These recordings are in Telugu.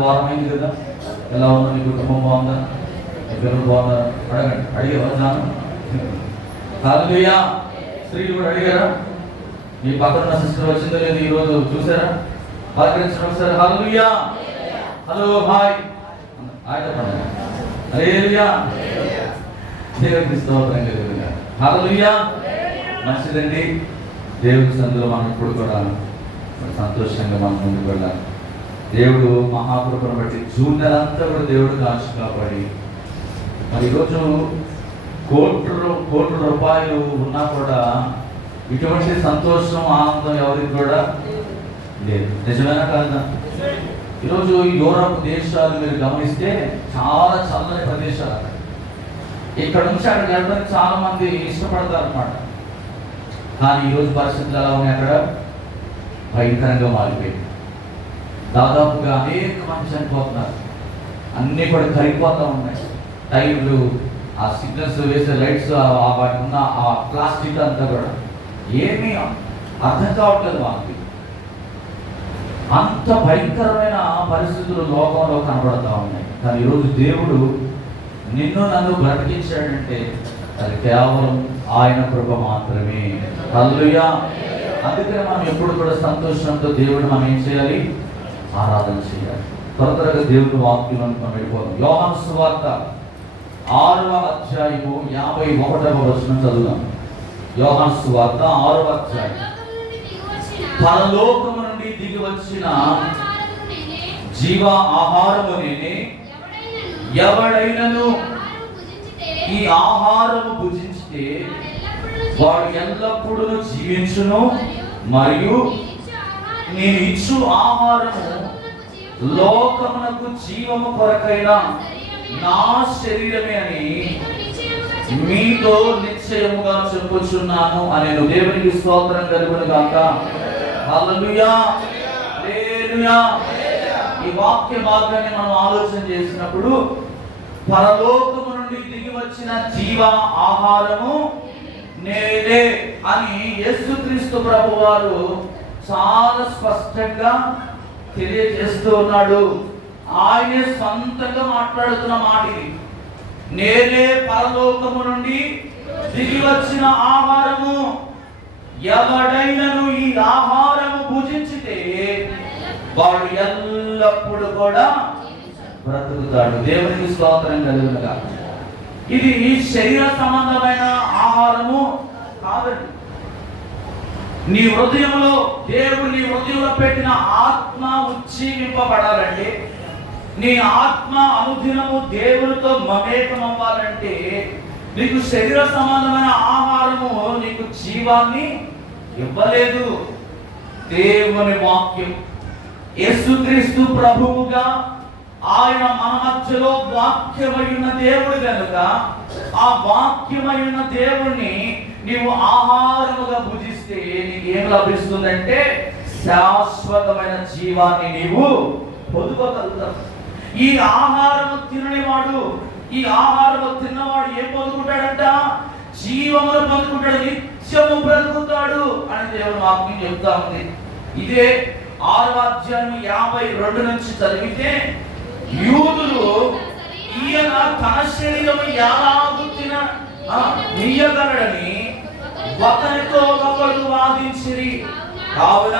వారం అయింది కదా, ఎలా ఉందో మీ కుటుంబం బాగుందా, మీ పిల్లలు బాగున్నారా? అడగండి. అడిగేవా నాన్న? హల్లెలూయా. స్త్రీలు కూడా అడిగారా? మీ పక్కన సిస్టర్ వచ్చిందో లేదు ఈరోజు చూసారా? పలకరించడం సార్. హల్లెలూయా. హలో హాయ్ హాయ్ చెప్పండి. హల్లెలూయా. దేవునికి స్తోత్రం కలుగుగా. హల్లెలూయా. మంచిదండి. దేవుని సన్నిధిలో మనం ఇప్పుడు కూడా సంతోషంగా మనం ముందుకు వెళ్ళాలి. దేవుడు మహాకృపను బట్టి జూన్ నెల అంతా కూడా దేవుడు కాచి కాపాడి మరి ఈరోజు కోట్ల రూపాయలు ఉన్నా కూడా ఇటువంటి సంతోషం ఆనందం ఎవరికి కూడా లేదు. నిజమేనా కాదా? ఈరోజు యూరప్ దేశాలు మీరు గమనిస్తే చాలా చల్లని ప్రదేశాలు. ఇక్కడ నుంచి అక్కడికి వెళ్ళడానికి చాలా మంది ఇష్టపడతారు అన్నమాట. కానీ ఈరోజు పరిస్థితులు ఎలా ఉన్నాయి? అక్కడ భయంకరంగా మారిపోయింది. దాదాపుగా అనేక మంది చనిపోతున్నారు. అన్నీ కూడా కరిగిపోతూ ఉన్నాయి. టైర్లు, ఆ సిగ్నల్స్ వేసే లైట్స్, వాటి ఉన్న ఆ ప్లాస్టిక్ అంతా కూడా ఏమీ అర్థం కావట్లేదు వాళ్ళకి. అంత భయంకరమైన పరిస్థితులు లోకంలో కనబడతా ఉన్నాయి. కానీ ఈరోజు దేవుడు నిన్ను నన్ను బ్రతికించాడంటే అది కేవలం ఆయన కృప మాత్రమే. హల్లెలూయా. అందుకని మనం ఎప్పుడు కూడా సంతోషంతో దేవుడు మనం ఏం చేయాలి? ఆరాధన చేయాలి. త్వరగా దేవుని వాక్యంలోకి మనం వెళ్ళిపోతాం. యోహాను సువార్త 6వ అధ్యాయము 51వ వచనం చదువుదాం. యోహాను సువార్త 6వ అధ్యాయం. పరలోకము నుండి దిగి వచ్చిన జీవ ఆహారము నేనే, ఎవడైనను ఈ ఆహారము భుజించితే వాడు ఎల్లప్పుడూ జీవించును, మరియు నేను ఇచ్చు ఆహారము లోకమునకు జీవము కొరకైన నా శరీరమే అని మీతో నిశ్చయముగా చెప్పుచున్నాను అని దేవునికి స్తోత్రం కలుగును గాక. హల్లెలూయా. హల్లెలూయా. ఈ వాక్య భాగాన్ని మనం ఆలోచన చేసినప్పుడు పరలోకము నుండి దిగి వచ్చిన జీవ ఆహారము నేనే అని యేసుక్రీస్తు ప్రభువారు చాలా స్పష్టంగా తెలియజేస్తూ ఉన్నాడు. ఆయనే సొంతంగా మాట్లాడుతున్న మాట ఇది. నేనే పరలోకము నుండి దిగి వచ్చిన ఆహారము, ఎవడైనను ఈ ఆహారము భుజించితే వాడు ఎల్లప్పుడూ కూడా బ్రతుకుతాడు. దేవునికి స్తోత్రం కలుగునుగా. ఇది శరీర సంబంధమైన ఆహారము కాదండి. నీ హృదయంలో దేవుడు నీ హృదయంలో పెట్టిన ఆత్మ ఉజ్జీవింపబడాలంటే, నీ ఆత్మ అనుదినము దేవునితో మమేకం అవ్వాలంటే నీకు శరీర సంబంధమైన ఆహారము నీకు జీవాన్ని ఇవ్వలేదు. దేవుని వాక్యం, యేసుక్రీస్తు ప్రభువుగా ఆయన మన మధ్యలో వాక్యమైన దేవుడు కనుక ఆ వాక్యమైన దేవుణ్ణి నీవు ఆహారముగా భుజిస్తే నీకు ఏం లభిస్తుందంటే శాశ్వతమైన జీవాన్ని నీవు పొందుకోగలుగుతావు. ఈ ఆహారము తిననివాడు, ఈ ఆహారము తిన్నవాడు ఏం పొందుకుంటాడంట? జీవమును పొందుకుంటాడు, నిత్యము బ్రతుకుతాడు అని దేవుని వాక్యం చెప్తా ఉంది. ఇదే 6వ అధ్యాయం 52 నుంచి చదివితే యూదులు ఈయన తన శరీరము ఎలాగు నీయగలడని ఒకరితో ఒకరు వాదించిరి. కావున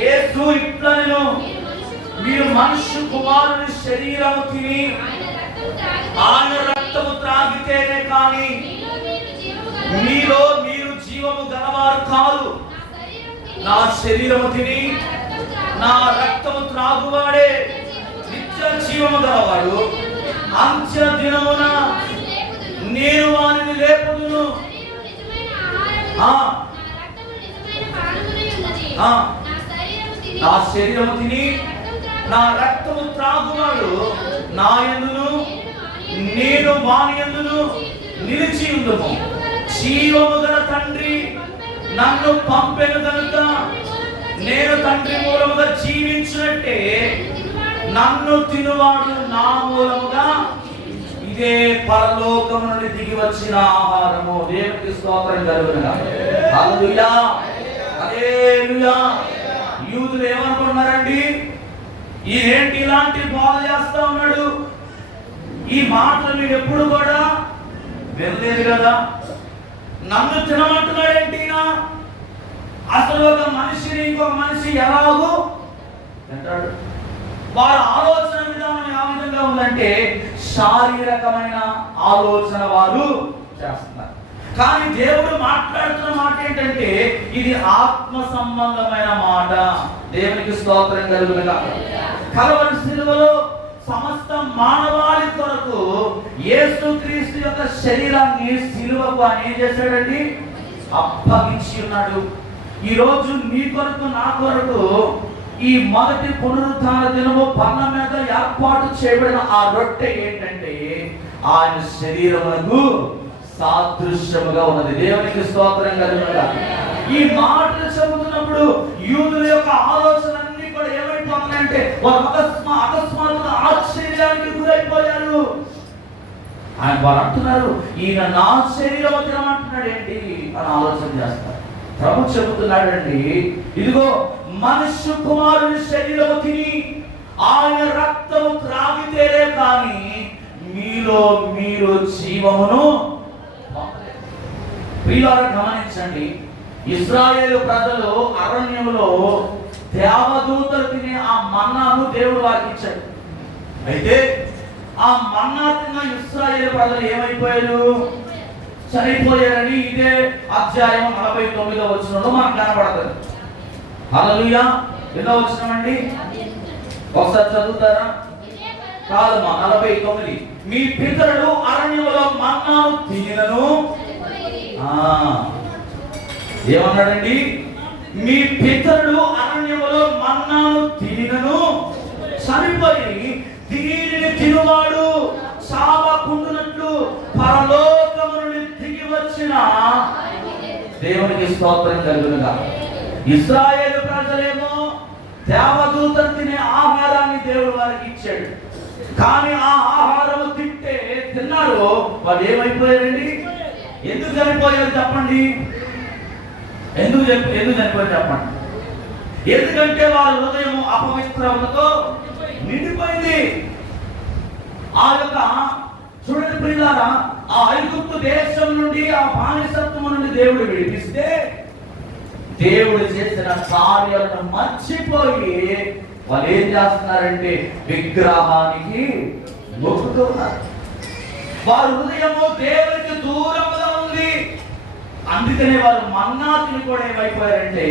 యేసు ఇట్లనెను, మీరు మనుష్య కుమారుని శరీరము తిని ఆయన రక్తము త్రాగితేనే కానీ మీలో మీరు జీవము గలవారు కాదు. నా శరీరము తిని నా రక్తము త్రాగువాడే నిత్య జీవము గలవాడు. అంత్య దినమున నేను వారిని లేపుదును. నా శరీరము తిని నా రక్తము త్రాగువాడు నా యందును నేను వాని యందును నిలిచి ఉందుము. జీవము గల తండ్రి నన్ను పంపెను కనుక నేను తండ్రి మూలముగా జీవించినట్టే నన్ను తినువాడు నా మూలముగా. ఇదే పరలోకము నుండి దిగి వచ్చిన ఆహారము. దేవునికి స్తోత్రం కలుగునుగా. హల్లెలూయా. హల్లెలూయా. యూదులు ఏమనుకున్నారండి? ఇదేంటి ఇలాంటి బోధ చేస్తా ఉన్నాడు, ఈ మాటలు మీరు ఎప్పుడు కూడా వినలేదు కదా, నన్ను తినమంటున్నాడేంటి, అసలు ఒక మనిషిని ఇంకొక మనిషి ఎలాగో అంటాడు. వారి ఆలోచన విధానం ఏ విధంగా ఉందంటే శారీరకమైన ఆలోచన వారు చేస్తున్నారు. కానీ దేవుడు మాట్లాడుతున్న మాట ఏంటంటే ఇది ఆత్మ సంబంధమైన మాట. దేవునికి స్తోత్రం కలుగునుగాక. కల్వరి శిలువలో సమస్త మానవాళి కొరకు యేసుక్రీస్తు యొక్క శరీరాన్ని శిలువకు ఆయన ఏం చేశాడండి, అప్పగించి ఉన్నాడు. ఈ రోజు నీ కొరకు నా కొరకు ఈ మొదటి పునరుత్థాన దినము పన్న మీద ఏర్పాటు చేయబడిన ఆ రొట్టె ఏంటంటే ఆయన శరీరమునకు సాదృశ్యముగా ఉన్నది. దేవునికి స్తోత్రం కలుగునుగాక. ఈ మాటలు చెబుతున్నప్పుడు యూదుల యొక్క ఆలోచనలన్నీ కూడా ఏమైపోతున్నాయంటే వారు అకస్మాత్తుగా ఆశ్చర్యానికి గురైపోయారు. వారు అంటున్నారు, ఈయన నా శరీరం తినమంటున్నాడు ఏంటి అని ఆలోచన చేస్తారు. ప్రభు చెబుతున్నాడండి, ఇదిగో మనుష్య కుమారుని శరీరము తిని ఆయన రక్తము త్రాగితేనే కానీ మీలో మీరు జీవమును. ప్రియులారా గమనించండి, ఇశ్రాయేలు ప్రజలు అరణ్యములో దేవదూతలు తినే ఆ మన్నాను దేవుడు వారికి ఇచ్చాడు. అయితే ఆ మన్నా తిన్న ఇశ్రాయేలు ప్రజలు ఏమైపోయారు, చనిపోయారని ఇదే అధ్యాయం 49వ వచనంలో మనకు కనబడుతుంది. హల్లెలూయా. ఎన్నో వచనమండి, ఒకసారి చదువుతారా? కాదమ్మా, 49. మీ పితరులు అరణ్యములో మన్నాను తినినను. ఏమన్నాడండి, మీ పితరులు అరణ్యములో మన్నాను తినినను చనిపోయి దీనిని తినువాడు చావకుండునట్లు పరలోకము నుండి దిగి వచ్చిన దేవునికి స్తోత్రం కలుగునుగాక. ఇశ్రాయేలు ప్రజలేమో దేవదూతలు తినే ఆహారాన్ని దేవుడు వారికి ఇచ్చాడు. కానీ ఆ ఆహారము తిన్నారు, వాళ్ళు ఏమైపోయారండి? ఎందుకు చనిపోయారు చెప్పండి? ఎందుకు చనిపోయారు చెప్పండి? ఎందుకంటే వాళ్ళ హృదయం అపవిత్రతతో నిండిపోయింది. ఆ యొక్క చూడండి ప్రియులారా, ఆ ఐగుప్తు దేశం నుండి ఆ బానిసత్వం నుండి దేవుడు విడిపిస్తే దేవుడు చేసిన కార్యాలను మర్చిపోయి వాళ్ళు ఏం చేస్తున్నారంటే విగ్రహానికి మొక్కుతున్నారు. వారి హృదయము దేవునికి దూరంగా ఉంది. అందుకనే వారు మన్నా తిని కూడా ఏమైపోయారంటే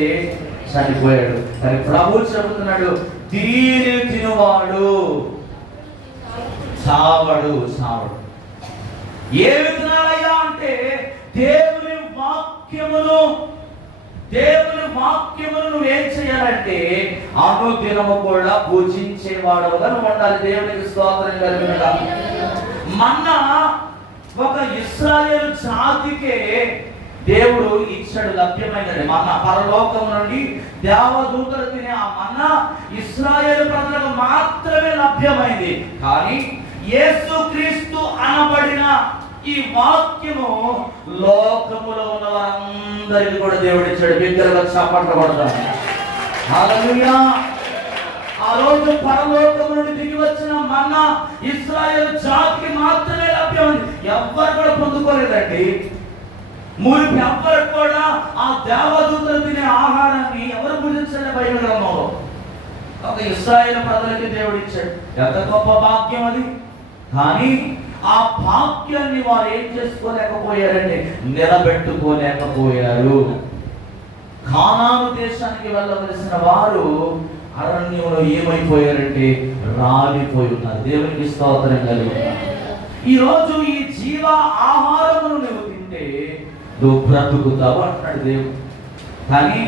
చనిపోయాడు. కానీ ప్రభువు చెబుతున్నాడు, దీని తినువాడు చావడు. ఏ విధంగా అంటే దేవుని వాక్యమును నువ్వేం చేయాలంటే అనుదినము కూడా పూజించేవాడుగా నువ్వు ఉండాలి. దేవునికి స్తోత్రం కలుగునుగాక. మన్నా ఒక ఇశ్రాయేలు జాతికే దేవుడు ఇచ్చాడు, లభ్యమైనది. మన్నా పరలోకం నుండి దేవదూతలు తినే ఆ మన్నా ఇశ్రాయేలు ప్రజలకు మాత్రమే లభ్యమైంది. కానీ యేసుక్రీస్తు అనబడిన ఈ వాక్యము లోకములో ఉన్న వారందరికీ కూడా దేవుడు ఇచ్చాడు. బిగ్గరగా చప్పట్లు కొడతాం. హల్లెలూయా. ఆ రోజు పరలోకము నుండి దిగి వచ్చిన మన్నా ఇశ్రాయేలు జాతికి మాత్రమే లభ్యమైంది. ఎవ్వరు కూడా పొందుకోలేదండి. మురికి ఎవ్వరు కూడా ఆ దేవదూతలు తినే ఆహారాన్ని ఎవరు భుజించలే. బైబిల్ గ్రంథంలో ఒక ఇశ్రాయేలు ప్రజలకి దేవుడు ఇచ్చాడు. ఎంత గొప్ప భాగ్యం అది. కానీ ఆ భాగ్యాన్ని వారు ఏం చేసుకోలేకపోయారంటే నిలబెట్టుకోలేకపోయారు. కానాను దేశానికి వెళ్ళవలసిన వారు అరణ్యంలో ఏమైపోయారంటే రాలిపోయి ఉన్నారు. దేవునికి స్తోత్రం కలుగునుగాక. ఈ రోజు ఈ జీవ ఆహారమును నువ్వు తింటే నువ్వు బ్రతుకుతావు అంటాడు దేవుడు. కానీ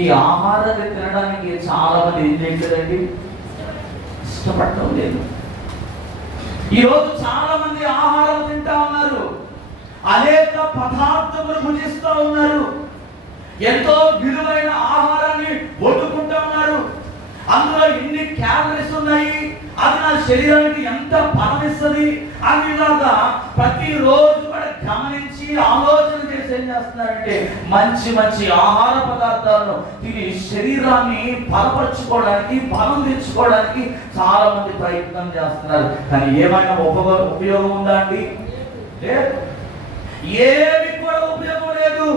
ఈ ఆహారాన్ని తినడానికి చాలా మంది ఏం చేయలేదండి, ఇష్టపడటం లేదు. ఈ రోజు చాలా మంది ఆహారం తింటా ఉన్నారు, అనేక పదార్థములు భుజిస్తూ ఉన్నారు, ఎంతో విలువైన ఆహారాన్ని వండుకుంటా ఉన్నారు. అందులో ఎన్ని క్యాలరీస్ ఉన్నాయి, అది నా శరీరానికి ఎంత బలం ఇస్తుంది అనేలాగా ప్రతిరోజు కూడా గమనించి ఆలోచన చేసి ఏం చేస్తున్నారంటే మంచి మంచి ఆహార పదార్థాలను తిని శరీరాన్ని బలపరచుకోవడానికి, బలం తెచ్చుకోవడానికి చాలా మంది ప్రయత్నం చేస్తున్నారు. కానీ ఏమైనా ఉపయోగం ఉందా అండి? ఏమి కూడా ఉపయోగం లేదు.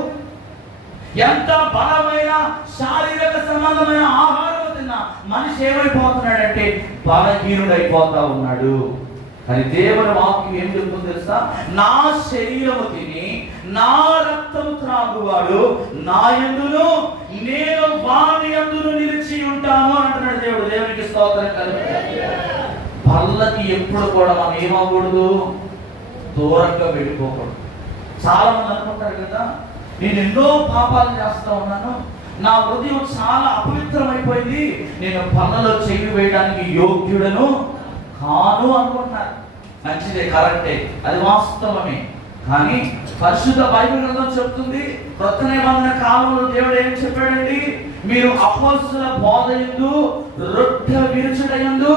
ఎంత బలమైన శారీరక సంబంధమైన ఆహారం తిన్నా మనిషి ఏమైపోతున్నాడంటే బలహీనుడైపోతా ఉన్నాడు. కానీ దేవుని వాక్యం ఏం చెప్తుందో తెలుసా? నా శరీరము తిని నా రక్తము త్రాగువాడు నా యందును నేను వాని యందును నిలిచి ఉంటాను అంటున్నాడు దేవుడు. దేవునికి స్తోత్రం కలుగుతుంది. బల్లకి ఎప్పుడు కూడా మనం ఏమవకూడదు, దూరంగా వెళ్ళిపోకూడదు. చాలా మంది అనుకుంటారు కదా, నేను ఎన్నో పాపాలు చేస్తా ఉన్నాను, నా హృదయం చాలా అపవిత్రమైపోయింది, నేను పనులలో చెయ్యి వేయడానికి యోగ్యుడను కాను అనుకుంటున్నారు. మంచిదే, కరెక్టే, అది వాస్తవమే. కానీ పరిశుద్ధ బైబిల్ గ్రంథం చెప్తుంది, కొత్త నిబంధన కాలంలో దేవుడు ఏం చెప్పాడండి? మీరు అపోస్తలుల బోధయందు, రొట్టె విరుచుటయందు,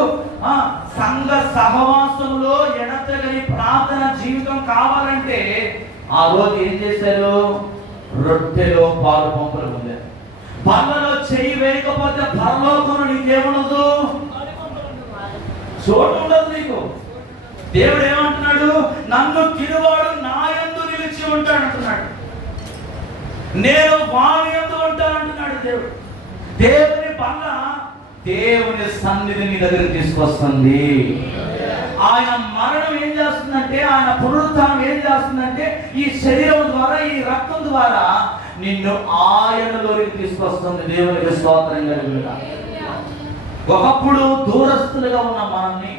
సంఘ సహవాసంలో ఎడతెగని ప్రార్థన జీవితం కావాలంటే ఆ రోజు ఏం చేశారు? రొట్టెలో పాలు పంపులు పొందారు. పనులలో చెయ్యి వేయకపోతే పరలోకంలో నీకేముండదు, చోటు ఉండదు నీకు. దేవుడు ఏమంటున్నాడు? నన్ను తినువాడు నా యందు నిలిచి ఉంటాడు అంటున్నాడు, నేను వాని యందు ఉంటాను అంటున్నాడు దేవుడు. దేవుని పల్ల దేవుని సన్నిధి నీ దగ్గరికి తీసుకొస్తుంది. ఆయన మరణం ఏం చేస్తుందంటే, ఆయన పునరుత్థానం ఏం చేస్తుందంటే, ఈ శరీరం ద్వారా, ఈ రక్తం ద్వారా నిన్ను ఆయనలోకి తీసుకొస్తుంది. దేవునికి స్తోత్రం కలుగునుగాక. ఒకప్పుడు దూరస్తులుగా ఉన్న మనల్ని,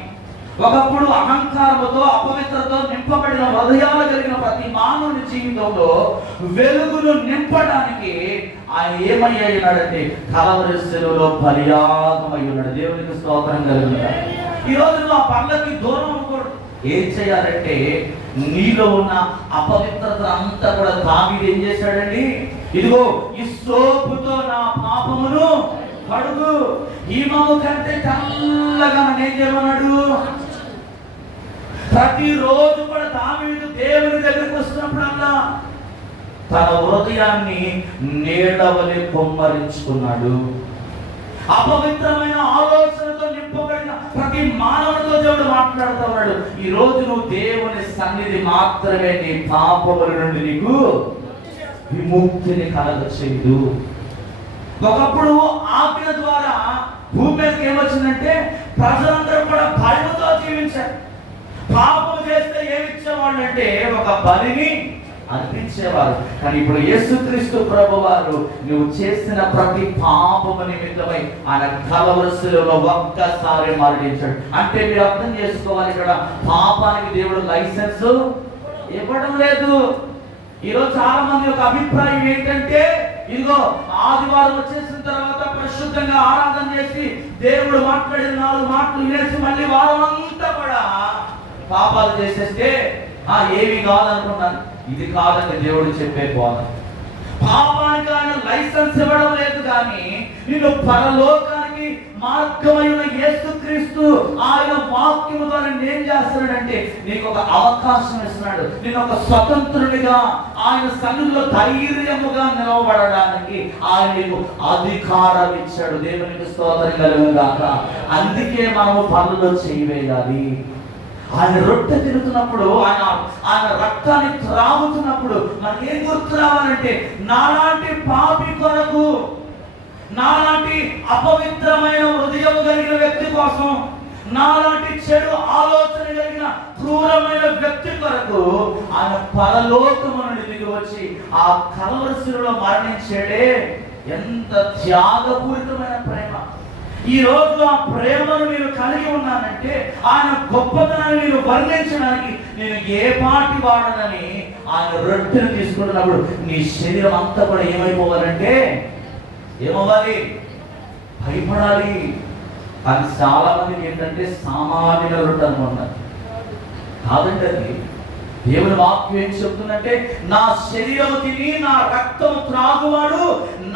ఒకప్పుడు అహంకారముతో, అపవిత్రతో నింపబడిన హృదయాలు కలిగిన ప్రతి మానవుని జీవితంలో వెలుగును నింపడానికి ఆయన ఏమయ్యి ఉన్నాడంటే కలవరి శిలువలో బలియాగమై ఉన్నాడు. దేవునికి స్తోత్రం కలుగునుగాక. ఈ రోజు ఆ పనులకి దూరం అవ్వకూడదు. ఏం చేయాలంటే నీలో ఉన్న అపవిత్రత అంతా కూడా దావీదు ఏం చేశాడండి? ఇదిగో ఈ సోపుతో నా పాపమును కడుగు, హిమము కంటే తెల్లగా ఏం చేయమన్నాడు? ప్రతిరోజు కూడా దావీదు దేవుని దగ్గరికి వస్తున్నప్పుడల్లా తన హృదయాన్ని నీడవలె కుమ్మరించుకున్నాడు. అపవిత్రమైన ఆలోచనతో నింపబడిన ప్రతి మానవుడితో దేవుడు మాట్లాడుతూ ఉన్నాడు. ఈ రోజు నువ్వు దేవుని సన్నిధి మాత్రమే నీ పాపముల నుండి నీకు విముక్తిని కలగచేయదు. ఒకప్పుడు ఆజ్ఞ ద్వారా భూమి మీదకి ఏమొచ్చిందంటే ప్రజలందరూ కూడా భయముతో జీవించారు. పాపం చేస్తే ఏమిచ్చేవాళ్ళు అంటే ఒక బలిని అర్పించేవారు. కానీ ఇప్పుడు యేసుక్రీస్తు ప్రభువారు నువ్వు చేసిన ప్రతి పాపము నిమిత్తమై ఆయన కలవరి శిలువలో ఒక్కసారి మరణించాడు. అంటే మీరు అర్థం చేసుకోవాలి, ఇక్కడ పాపానికి దేవుడు లైసెన్స్ ఇవ్వడం లేదు. ఈరోజు చాలా మంది యొక్క అభిప్రాయం ఏంటంటే, ఇదిగో ఆదివారం వచ్చేసిన తర్వాత పరిశుద్ధంగా ఆరాధన చేసి దేవుడు మాట్లాడిన 4 మాటలు వినేసి మళ్ళీ వారం అంతా కూడా పాపాలు చేసేస్తే ఏమి కాదనుకున్నాను. ఇది కాదని దేవుడు చెప్పే బోధ. పాపానికి ఆయన లైసెన్స్ ఇవ్వడం లేదు, కానీ నిన్ను పరలోకానికి మార్గమైన యేసుక్రీస్తు ఆయన వాక్యము ద్వారా ఏం చేస్తున్నాడంటే నీకు ఒక అవకాశం ఇస్తున్నాడు. నేను ఒక స్వతంత్రుడిగా ఆయన సన్నిధిలో ధైర్యముగా నిలవబడడానికి ఆయన నీకు అధికారం ఇచ్చాడు. దేవునికి స్తోత్రం కలుగునుగాక. అందుకే మనము పనులు చేయవేయాలి. ఆయన రొట్టె తిరుగుతున్నప్పుడు, ఆయన రక్తాన్ని త్రాగుతున్నప్పుడు మనకి ఏం గుర్తు రావాలంటే, నాలాంటి పాపి కొరకు, నాలాంటి అపవిత్రమైన హృదయం కలిగిన వ్యక్తి కోసం, నాలాంటి చెడు ఆలోచన కలిగిన క్రూరమైన వ్యక్తి కొరకు ఆయన పరలోకము నుండి దిగి వచ్చి ఆ కలవరి శిలువలో మరణించాడే. ఎంత త్యాగపూరితమైన ప్రేమ! ఈ రోజు ఆ ప్రేమను మీరు కలిగి ఉన్నానంటే ఆయన గొప్పతనాన్ని మీరు వర్ణించడానికి నేను ఏ పాటి వాడనని ఆయన రొట్టెను తీసుకుంటున్నప్పుడు నీ శరీరం అంతా కూడా ఏమైపోవాలంటే ఏమవ్వాలి? భయపడాలి. అది చాలా మందికి ఏంటంటే సామాన్యుల రొట్టె అనుకున్నారు. కాదండి, అది దేవుని వాక్యం ఏం చెప్తుందంటే, నా శరీరము తిని నా రక్తము త్రాగువాడు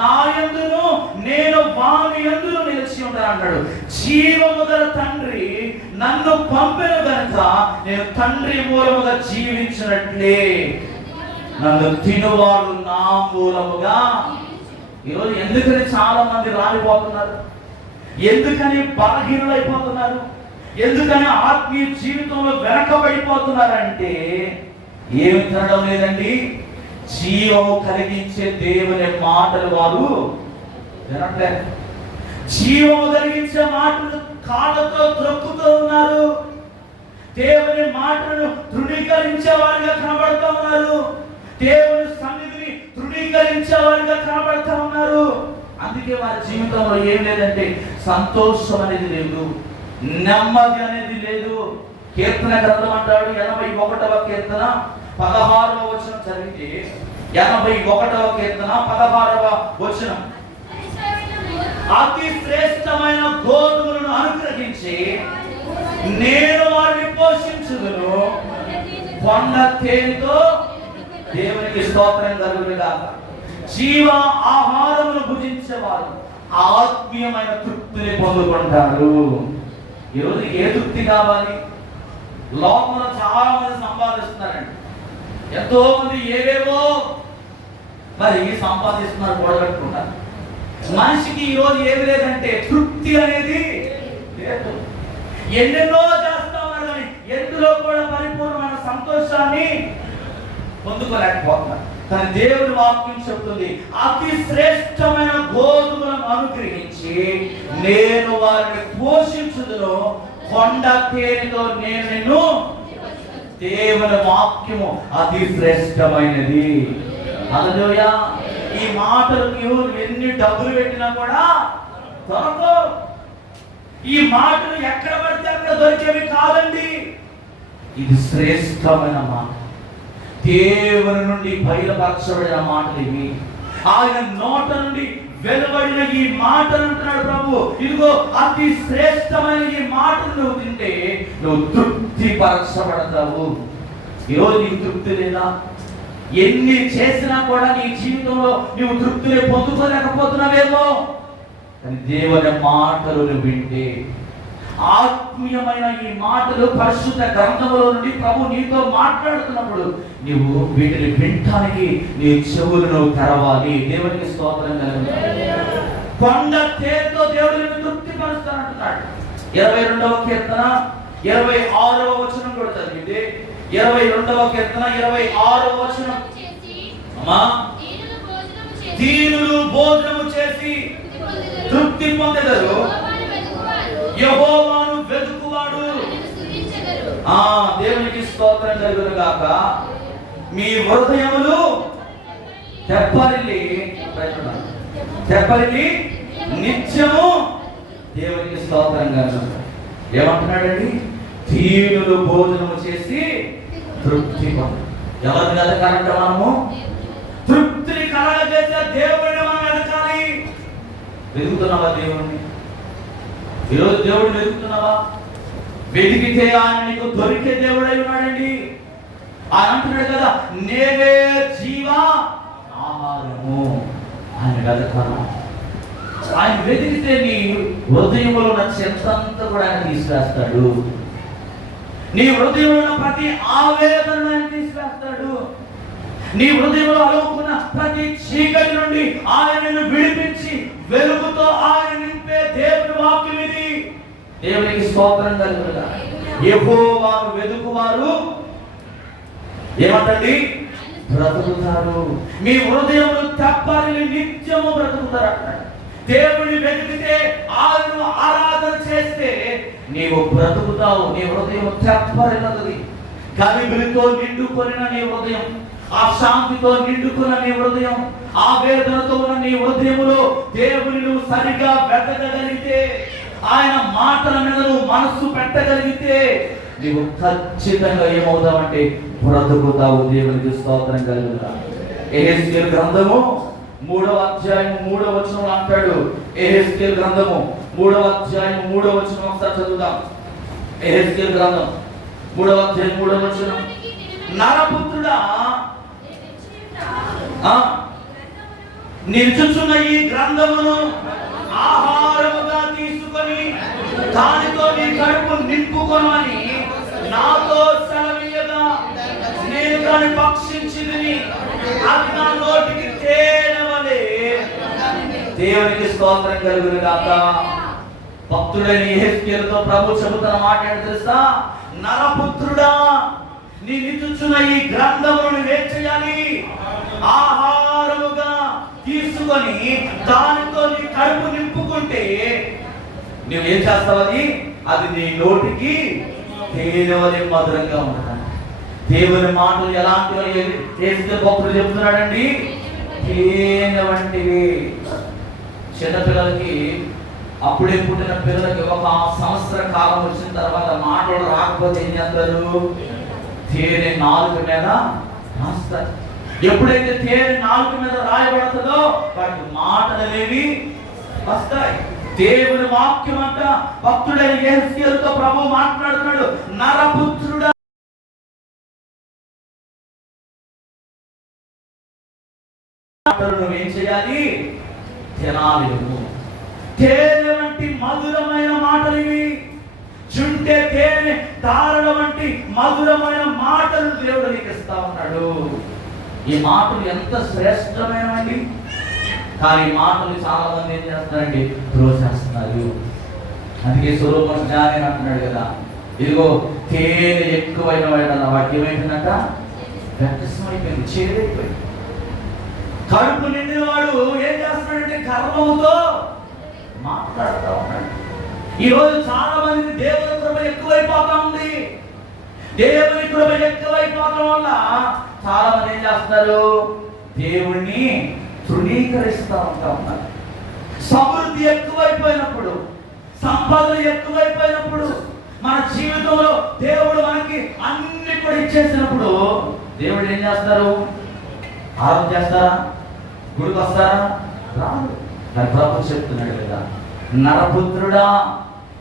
నా యందును నేను వాని యందును నిలిచి ఉంటాను అన్నాడు. జీవము గల తండ్రి నన్ను పంపిన గనుక నేను తండ్రి మూలముగా జీవించినట్లే. నన్ను తినువాడు నా మూలముగా. ఈరోజు ఎందుకని చాలా మంది రాలిపోతున్నారు? ఎందుకని బలహీనులైపోతున్నారు? ఎందుకని ఆత్మీయ జీవితంలో వెనకబడిపోతున్నారంటే ఏమి తినడం లేదండి. జీవము కలిగించే దేవుని మాటలు వారు వినట్లేదు. జీవము కలిగించే మాటలు కాళ్ళతో త్రొక్కుతూ ఉన్నారు. దేవుని మాటలను తృణీకరించే వారిగా కనబడుతూ ఉన్నారు. దేవుని సన్నిధిని తృణీకరించే వారిగా కనబడుతూ ఉన్నారు. అందుకే వారి జీవితంలో ఏం లేదంటే సంతోషం అనేది లేదు, నెమ్మది అనేది లేదు. కీర్తన గ్రంథం అంటాడు 81వ కీర్తన 16వ వచనం చదివితే 81వ కీర్తన 16వ వచనం, అతి శ్రేష్టమైన గోధుమలను అనుగ్రహించి నేను వారిని పోషించుదును, కొండ తేనెతో. దేవునికి స్తోత్రం కలుగునుగాక. జీవ ఆహారమును భుజించేవారు ఆత్మీయమైన తృప్తిని పొందుకుంటారు. ఈరోజు ఏ తృప్తి కావాలి? లోకంలో చాలా మంది సంపాదిస్తున్నారండి. ఎంతో మంది ఏవేవో మరి సంపాదిస్తున్నారు, కూడబెట్టుకున్నారు. మనిషికి ఈరోజు ఏమి లేదంటే తృప్తి అనేది లేదు. ఎన్నెన్నో చేస్తా ఉన్నారు కానీ ఎందులో కూడా పరిపూర్ణమైన సంతోషాన్ని పొందుకోలేకపోతున్నారు. కానీ దేవుని వాక్యం చెప్తుంది, అతి శ్రేష్టమైన గోధుమలను అనుగ్రహించి నేను వారిని పోషించుదును, కొండ తేనెతో నేను నిన్ను. దేవుని వాక్యము అతి శ్రేష్టమైనది. హల్లెలూయా. ఈ మాటలకు ఎన్ని డబ్బులు పెట్టినా కూడా దొరకవు. ఈ మాటలు ఎక్కడ పడితే అక్కడ దొరికేవి కాదండి. ఇది శ్రేష్టమైన మాట, దేవుని నుండి బయలుపరచబడిన మాటలు ఇవి. ఆయన నోట నుండి వెలువడిన ఈ మాటలు అంటున్నాడు ప్రభు, ఇదిగో అతి శ్రేష్టమైన ఈ మాటలు నువ్వు తింటే నువ్వు తృప్తి పరచబడతావు. ఈరోజు నీకు తృప్తి లేదా? ఎన్ని చేసినా కూడా నీ జీవితంలో నువ్వు తృప్తిని పొందుకోలేకపోతున్నావేమో. కానీ దేవుని మాటలు నువ్వు వింటే, ఆత్మీయమైన ఈ మాటలు పరిశుద్ధ గ్రంథములో నుండి ప్రభు నీతో మాట్లాడుతున్నప్పుడు నువ్వు వీటిని వినటానికి నీ చెవులను తెరవాలి. దేవునికి స్తోత్రం కలుగుతుంది. కొండ తేనెతో దేవుడిని తృప్తి పరుస్తానంటున్నాడు. 22వ కీర్తన 26వ వచనం కూడా చదివితే 22వ కీర్తన 26వ వచనం, అమ్మా దీనులు భోజనము చేసి తృప్తి పొందెదరు, యెహోవాను వెదుకువాడు. దేవునికి స్తోత్రం కలుగునుగాక. మీ హృదయములు తెప్పరిల్లి నిత్యము. దేవునికి స్తోత్రం కలుగును. ఏమంటున్నాడండి? దీనులు భోజనము చేసి తృప్తి పొందు. ఎవరి మీద కరెంట్ మనము తృప్తిని కలగజేసే దేవుడిని మనం వెతకాలి. వెతుకుతున్నావా దేవుడిని? ఈరోజు దేవుడు వెతుకుతున్నావా? వెతికితే ఆయన నీకు దొరికే దేవుడై ఉన్నాడండి. ఆయన అంటున్నాడు కదా, నేనే జీవ ఆహారము. ఆయన వెతకాలి. ఆయన వెతికితే నీ హృదయంలో ఉన్న చెత్తంతా కూడా ఆయన తీసుకురాస్తాడు. నీ హృదయంలో ఉన్న ప్రతి ఆవేదన ఆయన తీసుకురాస్తాడు. నీ హృదయంలో అలుముకున్న ప్రతి చీకటి నుండి ఆయనను విడిపించి వెలుగుతో ఆయన నింపే దేవుని వాక్యం ఇది. దేవునికి స్తోత్రం కలుగునుగా. యెహోవాను వెదుకువారు ఏమంటండి? బ్రతుకుతారు. మీ హృదయములు తెప్పరిల్లి నిత్యము బ్రతుకుతారు అంటాడు. దేవుని వెతికితే, ఆయనను ఆరాధన చేస్తే నీవు బ్రతుకుతావు. నీ హృదయం తెప్పరిల్లుతుంది. గలిబిలితో నిండుకొనిన నీ హృదయం, ఆ శాంతితో నిండుకున్న నీ హృదయం, ఆ వేదనతో ఉన్న నీ హృదయములో దేవుని నువ్వు సరిగా వెతకగలిగితే, ఆయన మాటల మీద నువ్వు మనస్సు పెట్టగలిగితే నీవు ఖచ్చితంగా ఏమవుతావంటే బ్రతుకుతావు. దేవునికి స్తోత్రం కలుగునుగాక. యెహెజ్కేలు గ్రంథము 3వ అధ్యాయం 3వ వచనం అంటాడు. యెహెజ్కేలు గ్రంథము 3వ అధ్యాయం 3వ వచనం ఒకసారి చదువుదాం. యెహెజ్కేలు గ్రంథం 3వ అధ్యాయం 3వ వచనం, నరపుత్రుడా నిల్చుచున్న ఈ గ్రంథమును ఆహారముగా తీసుకొని దానితో నీ కడుపు నింపుకొనమని నాతో సెలవీయగా నేను దాన్ని భక్షించితిని. స్తోత్రం కలుగును గాక. భక్తుడైన యెహెజ్కేలుతో ప్రభు చెబుతున్న మాట ఏంటో తెలుసా? నరపుత్రుడా, నీ నిలుచున్న ఈ గ్రంథమును ఏం చేయాలి? ఆహారముగా తీసుకొని దానితో నీ కడుపు నింపుకుంటే నువ్వు ఏం చేస్తావు? అది నీ నోటికి తేనె వలె మధురంగా ఉంటుంది. దేవుని మాటలు ఎలాంటివి భక్తుడు చెప్తున్నాడండి? తేనె వంటివి. చిన్నపిల్లలకి, అప్పుడే పుట్టిన పిల్లలకి ఒక సంవత్సర కాలం వచ్చిన తర్వాత మాటలు రాకపోతే ఏం చేస్తారు? తేనె నాలుక మీద రాస్తారు. ఎప్పుడైతే తేనె నాలుక మీద రాయబడుతుందో వాటికి మాటలు అనేవి వస్తాయి. దేవుని వాక్యం అంట భక్తుడైన యెహెజ్కేలుతో ప్రభు మాట్లాడుతున్నాడు. నరపుత్రుడా, నువ్వేం చేయాలి? తినాలి. తేనె వంటి మధురమైన మాటలు ఇవి. చుంటే తేనె ధారణ వంటి మధురమైన మాటలు దేవుడు నీకు ఇస్తా ఉన్నాడు. ఈ మాటలు ఎంత శ్రేష్టమైనవండి. కానీ ఈ మాటలు చాలా మంది ఏం చేస్తున్నారండి? త్రోసేస్తున్నారు. అందుకే సొలొమోను జ్ఞాని అంటున్నాడు కదా, ఇదిగో తేనె ఎక్కువైన వాడికి ఏమైపోయిందంట? వ్యర్థమైపోయింది, చేరైపోయింది. కడుపు నిండిన వాడు ఏం చేస్తున్నాడంటే గర్వముతో మాట్లాడుతూ ఉన్నాడు. ఈరోజు చాలా మందికి దేవుని కృప ఎక్కువైపోతా ఉంది. దేవుని కృప ఎక్కువైపోవడం వల్ల చాలా మంది ఏం చేస్తున్నారు? దేవుణ్ణి తృణీకరిస్తూ ఉన్నారు. సమృద్ధి ఎక్కువైపోయినప్పుడు, సంపదలు ఎక్కువైపోయినప్పుడు, మన జీవితంలో దేవుడు మనకి అన్ని కూడా ఇచ్చేసినప్పుడు దేవుడు ఏం చేస్తారు? ఆరోగ్యం చేస్తారా? గుడికి వస్తారా? రాదు. కానీ ప్రభు చెప్తున్నాడు కదా, నరపుత్రుడా,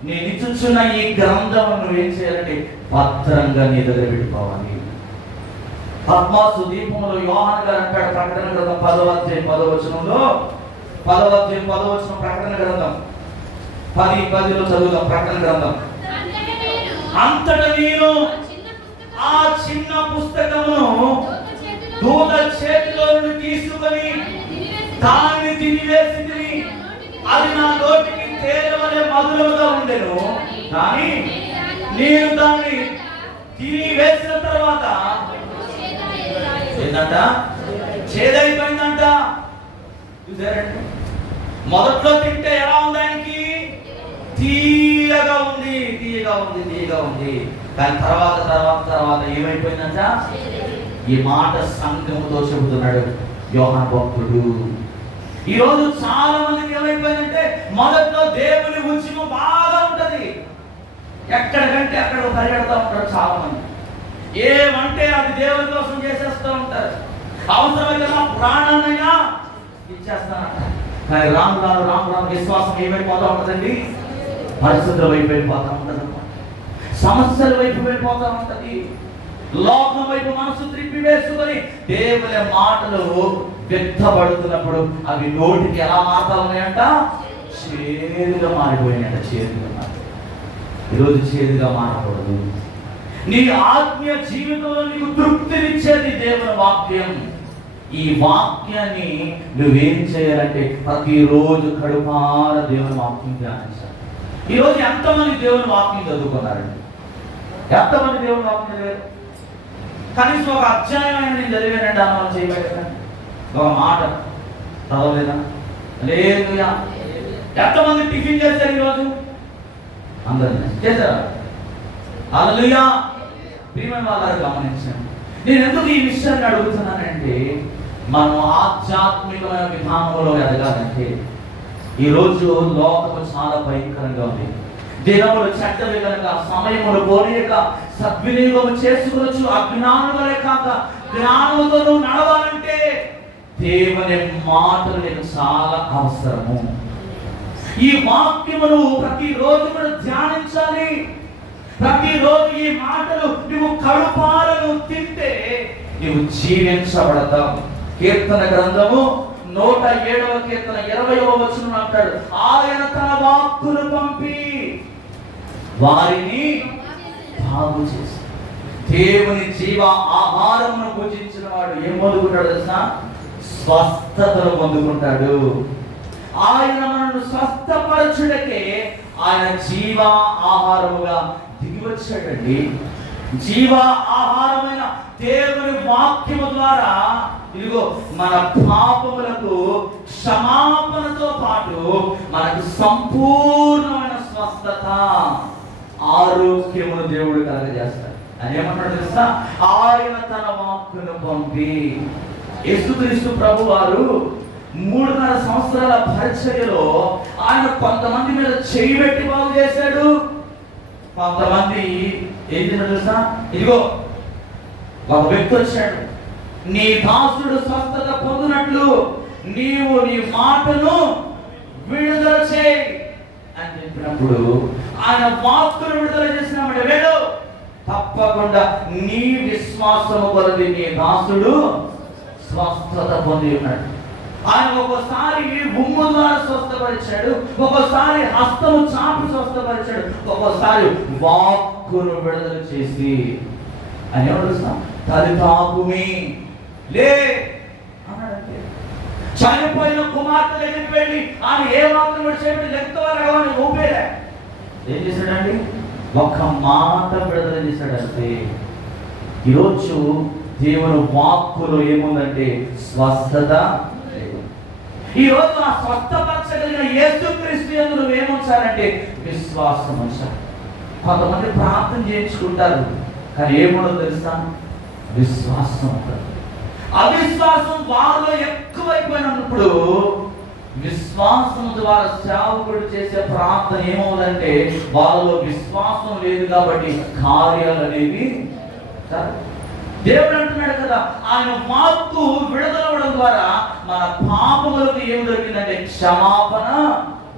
నేను ఇచ్చుచున్న ఈ గ్రంథం నువ్వేం చేయాలంటే భద్రంగా నీ దగ్గర పెట్టుకోవాలి. పద్మాసు దీపంలో యోహాను గారు అంటాడు, ప్రకటన గ్రంథం 10వ అధ్యాయం 10వ వచనంలో, 10వ అధ్యాయం 10వ వచనం, ప్రకటన గ్రంథం 10:10లో చదువుదాం. ప్రకటన గ్రంథం. అంతటా నేను ఆ చిన్న పుస్తకమును దూత చేతిలో నుండి తీసుకొని దాన్ని తినివేసింది. అది నా నోటికి తేనె వలె మధురముగా ఉండెను. కానీ నేను దాన్ని తిని వేసిన తర్వాత ఏంటంట? చేదైపోయిందంట. చూసారండి, మొదట్లో తింటే ఎలా ఉంది? ఆయనకి తీయగా ఉంది, తీయగా ఉంది, తీయగా ఉంది. కానీ తర్వాత తర్వాత తర్వాత ఏమైపోయిందంట? ఈ మాట సంఘముతో చెబుతున్నాడు యోహాను భక్తుడు. ఈరోజు చాలా మందికి ఏమైపోయిందంటే, మొదట్లో దేవుని ఉద్యమం బాగా ఉంటది, ఎక్కడికంటే అక్కడ పరిగెడతా ఉంటారు చాలా మంది. ఏమంటే అది దేవుని కోసం చేసేస్తూ ఉంటారు. అవసరమైతే మా ప్రాణాన్నైనా ఇచ్చేస్తానంట. కానీ రాను రాను రాను రాను విశ్వాసం ఏమైపోతా ఉంటుందండి? పరిస్థితుల వైపు వెళ్ళిపోతా ఉంటుంది, సమస్యల వైపు వెళ్ళిపోతా ఉంటది, లోకం వైపు మనసు త్రిప్పి వేసుకొని దేవుని మాటలు వ్యక్తపడుతున్నప్పుడు అవి నోటికి ఎలా మారుతా ఉన్నాయంట? చేదుగా మారిపోయినాయంట. చేదుగా మారి. ఈరోజు చేదుగా మారకూడదు. నీ ఆత్మీయ జీవితంలో నీకు తృప్తినిచ్చేది దేవుని వాక్యం. ఈ వాక్యాన్ని నువ్వేం చేయాలంటే ప్రతిరోజు కడుపార దేవుని వాక్యం ధ్యానించాలి. ఈరోజు ఎంతమంది దేవుని వాక్యం చదువుకున్నారండి? ఎంతమంది దేవుని వాక్యం చదివారు? కనీసం ఒక అధ్యాయం నేను చదివానండి అన్న చేయబడి ఒక మాట చదవలేదా? లేదు. ఎంతమంది టిఫిన్ చేశారు ఈరోజు? అందరినీ చేశారా? హల్లెలూయా. ప్రియమైన వాళ్ళని గమనించండి. నేను ఎందుకు ఈ విషయాన్ని అడుగుతున్నానంటే, మనం ఆధ్యాత్మికమైన విధానంలో ఎదగాలంటే ఈరోజు లోకము చాలా భయంకరంగా ఉంది. దినములు చెడ్డవి కనుక సమయములు పోనీయక సద్వినియోగం చేసుకోవచ్చు. అజ్ఞానులే కాక జ్ఞానముతో నువ్వు నడవాలంటే దేవుని మాటలు నీకు చాలా అవసరము. ఈ వాక్యమును ప్రతిరోజు కూడా ధ్యానించాలి. ప్రతిరోజు ఈ మాటలు నువ్వు కడుపాలను తింటే నువ్వు జీవించబడతావు. కీర్తన గ్రంథము 107వ కీర్తన 20వ వచనం అంటాడు, ఆయన తన వాక్కును పంపి వారిని బాగు చేసి. దేవుని జీవ ఆహారమును భుజించిన వాడు ఏం పొందుకుంటాడు తెలుసా? స్వస్థతను పొందుకుంటాడు. ఆయన మనల్ని స్వస్థపరచుటకే ఆయన జీవ ఆహారముగా దిగి వచ్చాడండి. జీవ ఆహారమైన దేవుని వాక్యము ద్వారా ఇదిగో మన పాపములకు క్షమాపణతో పాటు మనకు సంపూర్ణమైన స్వస్థత, ఆరోగ్యమును దేవుడు కలగజేస్తాడు. అని ఏమన్నాడు తెలుసా? ఆయన తన వాక్కును పంపి, యేసుక్రీస్తు ప్రభు వారు 3.5 సంవత్సరాల పరిచర్యలో ఆయన కొంతమంది మీద చేయి పెట్టి బాగు చేశాడు. కొంతమంది ఏం చేశాడు తెలుసా? ఇదిగో ఒక వ్యక్తి వచ్చాడు, నీ దాసుడు స్వస్థత పొందినట్లు నీవు నీ మాటను విడుదల చేయి అని చెప్పినప్పుడు ఆయన వాక్కును విడుదల చేసినామంటే వేడు తప్పకుండా నీ విశ్వాసము కొలది నీ దాసుడు స్వస్థత పొంది ఉన్నాడు. ఆయన ఒక్కోసారి ఉమ్ము ద్వారా స్వస్థపరిచాడు, ఒక్కోసారి హస్తము చాపి స్వస్థపరిచాడు, ఒక్కోసారి వాక్కును విడుదల చేసి అని ఏమడుస్తాం? తలితాకుమి లే అన్నాడంటే. చనిపోయిన కుమార్తె దగ్గరికి వెళ్ళి ఆయన ఏ వాక్కును విడిచేపటి లెక్కవారు ఊపేలే. ఏం చేశాడండి? ఒక్క మాట విడుదల చేశాడంటే. ఈరోజు దేవుని వాక్కులో ఏముందంటే స్వస్థత. ఈరోజు ఆ స్వస్థపరచగలిగిన యేసుక్రీస్తు యందు నువ్వేముంచాలంటే విశ్వాసం ఉంచాలి. కొంతమంది ప్రార్థన చేయించుకుంటారు, కానీ ఏముండదు తెలుసా? విశ్వాసం ఉంటుంది. అవిశ్వాసం వారిలో ఎక్కువైపోయినప్పుడు విశ్వాసం ద్వారా సేవకుడు చేసే ప్రార్థన ఏమవుతుందంటే వాళ్ళలో విశ్వాసం లేదు కాబట్టి కార్యాలు అనేవి. దేవుడు అంటున్నాడు కదా, ఆయన వాక్కు విడుదలవడం ద్వారా మన పాపములకు ఏం దొరికిందంటే క్షమాపణ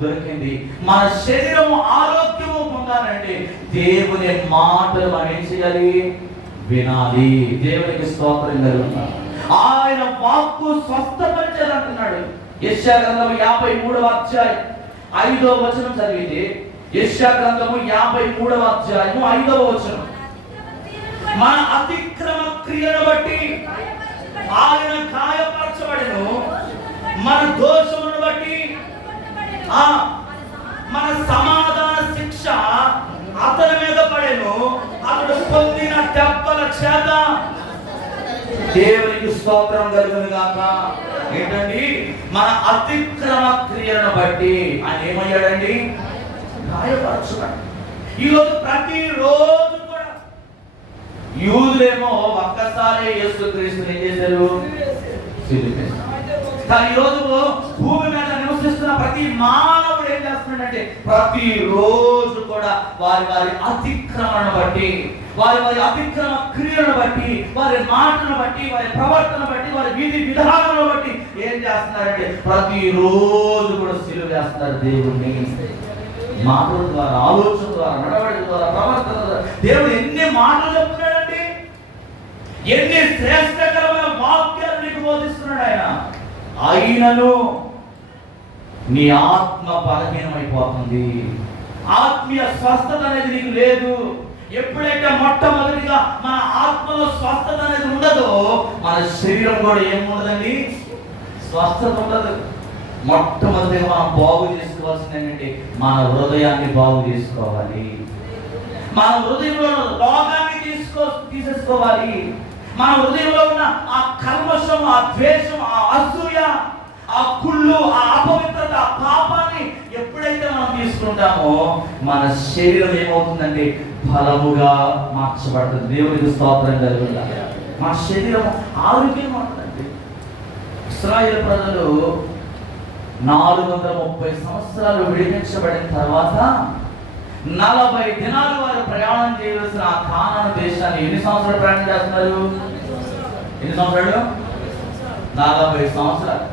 దొరికింది. మన శరీరము ఆరోగ్యము పొందాలంటే దేవుని మాటలు మనం ఏం చేయాలి? వినాలి. దేవునికి స్తోత్రం కలుగుతాం. ఆయన వాక్కు స్వస్థపరిచాలంటున్నాడు. యెషయా గ్రంథము 53వ అధ్యాయం 5వ వచనం చదివితే, యెషయా గ్రంథము 53వ అధ్యాయము 5వ వచనం, మన అతిక్రమ క్రియను బట్టి ఆయన గాయపరచబడెను, మన దోషమును బట్టి మన సమాధాన శిక్ష అతని మీద పడెను, అతడు పొందిన దెబ్బల చేత దేవునికి స్తోత్రం కలుగును గాక. ఏంటండి? మన అతిక్రమ క్రియలను బట్టి ఆయన ఏమయ్యాడండి? గాయపరచున్నాడు. ఈరోజు ప్రతిరోజు కూడా యూదులేమో ఒక్కసారి యేసుక్రీస్తుని ఏం చేశారు? సిలువేశారు. కానీ ఈరోజు భూమి మీద నివసిస్తున్న ప్రతి మానవుడు ఏం చేస్తున్నాడంటే ప్రతిరోజు కూడా వారి వారి అతిక్రమణను బట్టి, వారి వారి అతిక్రమ క్రియలను బట్టి, వారి మాటలను బట్టి, వారి ప్రవర్తన బట్టి, వారి విధి విధానాలను బట్టి ఏం చేస్తున్నారంటే ప్రతిరోజు కూడా సిలువ వేస్తున్నారు దేవుణ్ణి. మాటల ద్వారా, ఆలోచన ద్వారా, నడవడి ద్వారా, ప్రవర్తన ద్వారా దేవుడు ఎన్ని మాటలు చెప్తున్నాడండి, ఎన్ని శ్రేష్టకరమైన వాక్యాలు నీకు బోధిస్తున్నాడు ఆయన. అయినను నీ ఆత్మ బలహీనమైపోతుంది, ఆత్మీయ స్వస్థత అనేది నీకు లేదు. ఎప్పుడైతే మొట్టమొదటిగా మన ఆత్మలో స్వస్థత అనేది ఉండదో మన శరీరం కూడా ఏముండదండి? స్వస్థత ఉండదు. మొట్టమొదటిగా మనం బాగు చేసుకోవాల్సింది ఏంటంటే మన హృదయాన్ని బాగు చేసుకోవాలి. మన హృదయంలో రోగాన్ని తీసేసుకోవాలి. మన హృదయంలో ఉన్న ఆ కల్మషం, ఆ ద్వేషం, ఆ అసూయ, ఆ కుళ్ళు, ఆ అపవిత్రత, ఆ పాపాన్ని ఎప్పుడైతే మనం తీసుకుంటామో మన శరీరం ఏమవుతుందంటే బలముగా మార్చబడుతుంది. దేవునికి స్తోత్రం కలుగుతుంది. మన శరీరం ఆరోగ్యంగా ఉంటుందండి. ఇశ్రాయేలు ప్రజలు 430 సంవత్సరాలు విడిపించబడిన తర్వాత 40 దినాలు వారు ప్రయాణం చేయవలసిన ఆ కానాను దేశాన్ని ఎన్ని సంవత్సరాలు ప్రయాణం చేస్తున్నారు? ఎన్ని సంవత్సరాలు? 40 సంవత్సరాలు.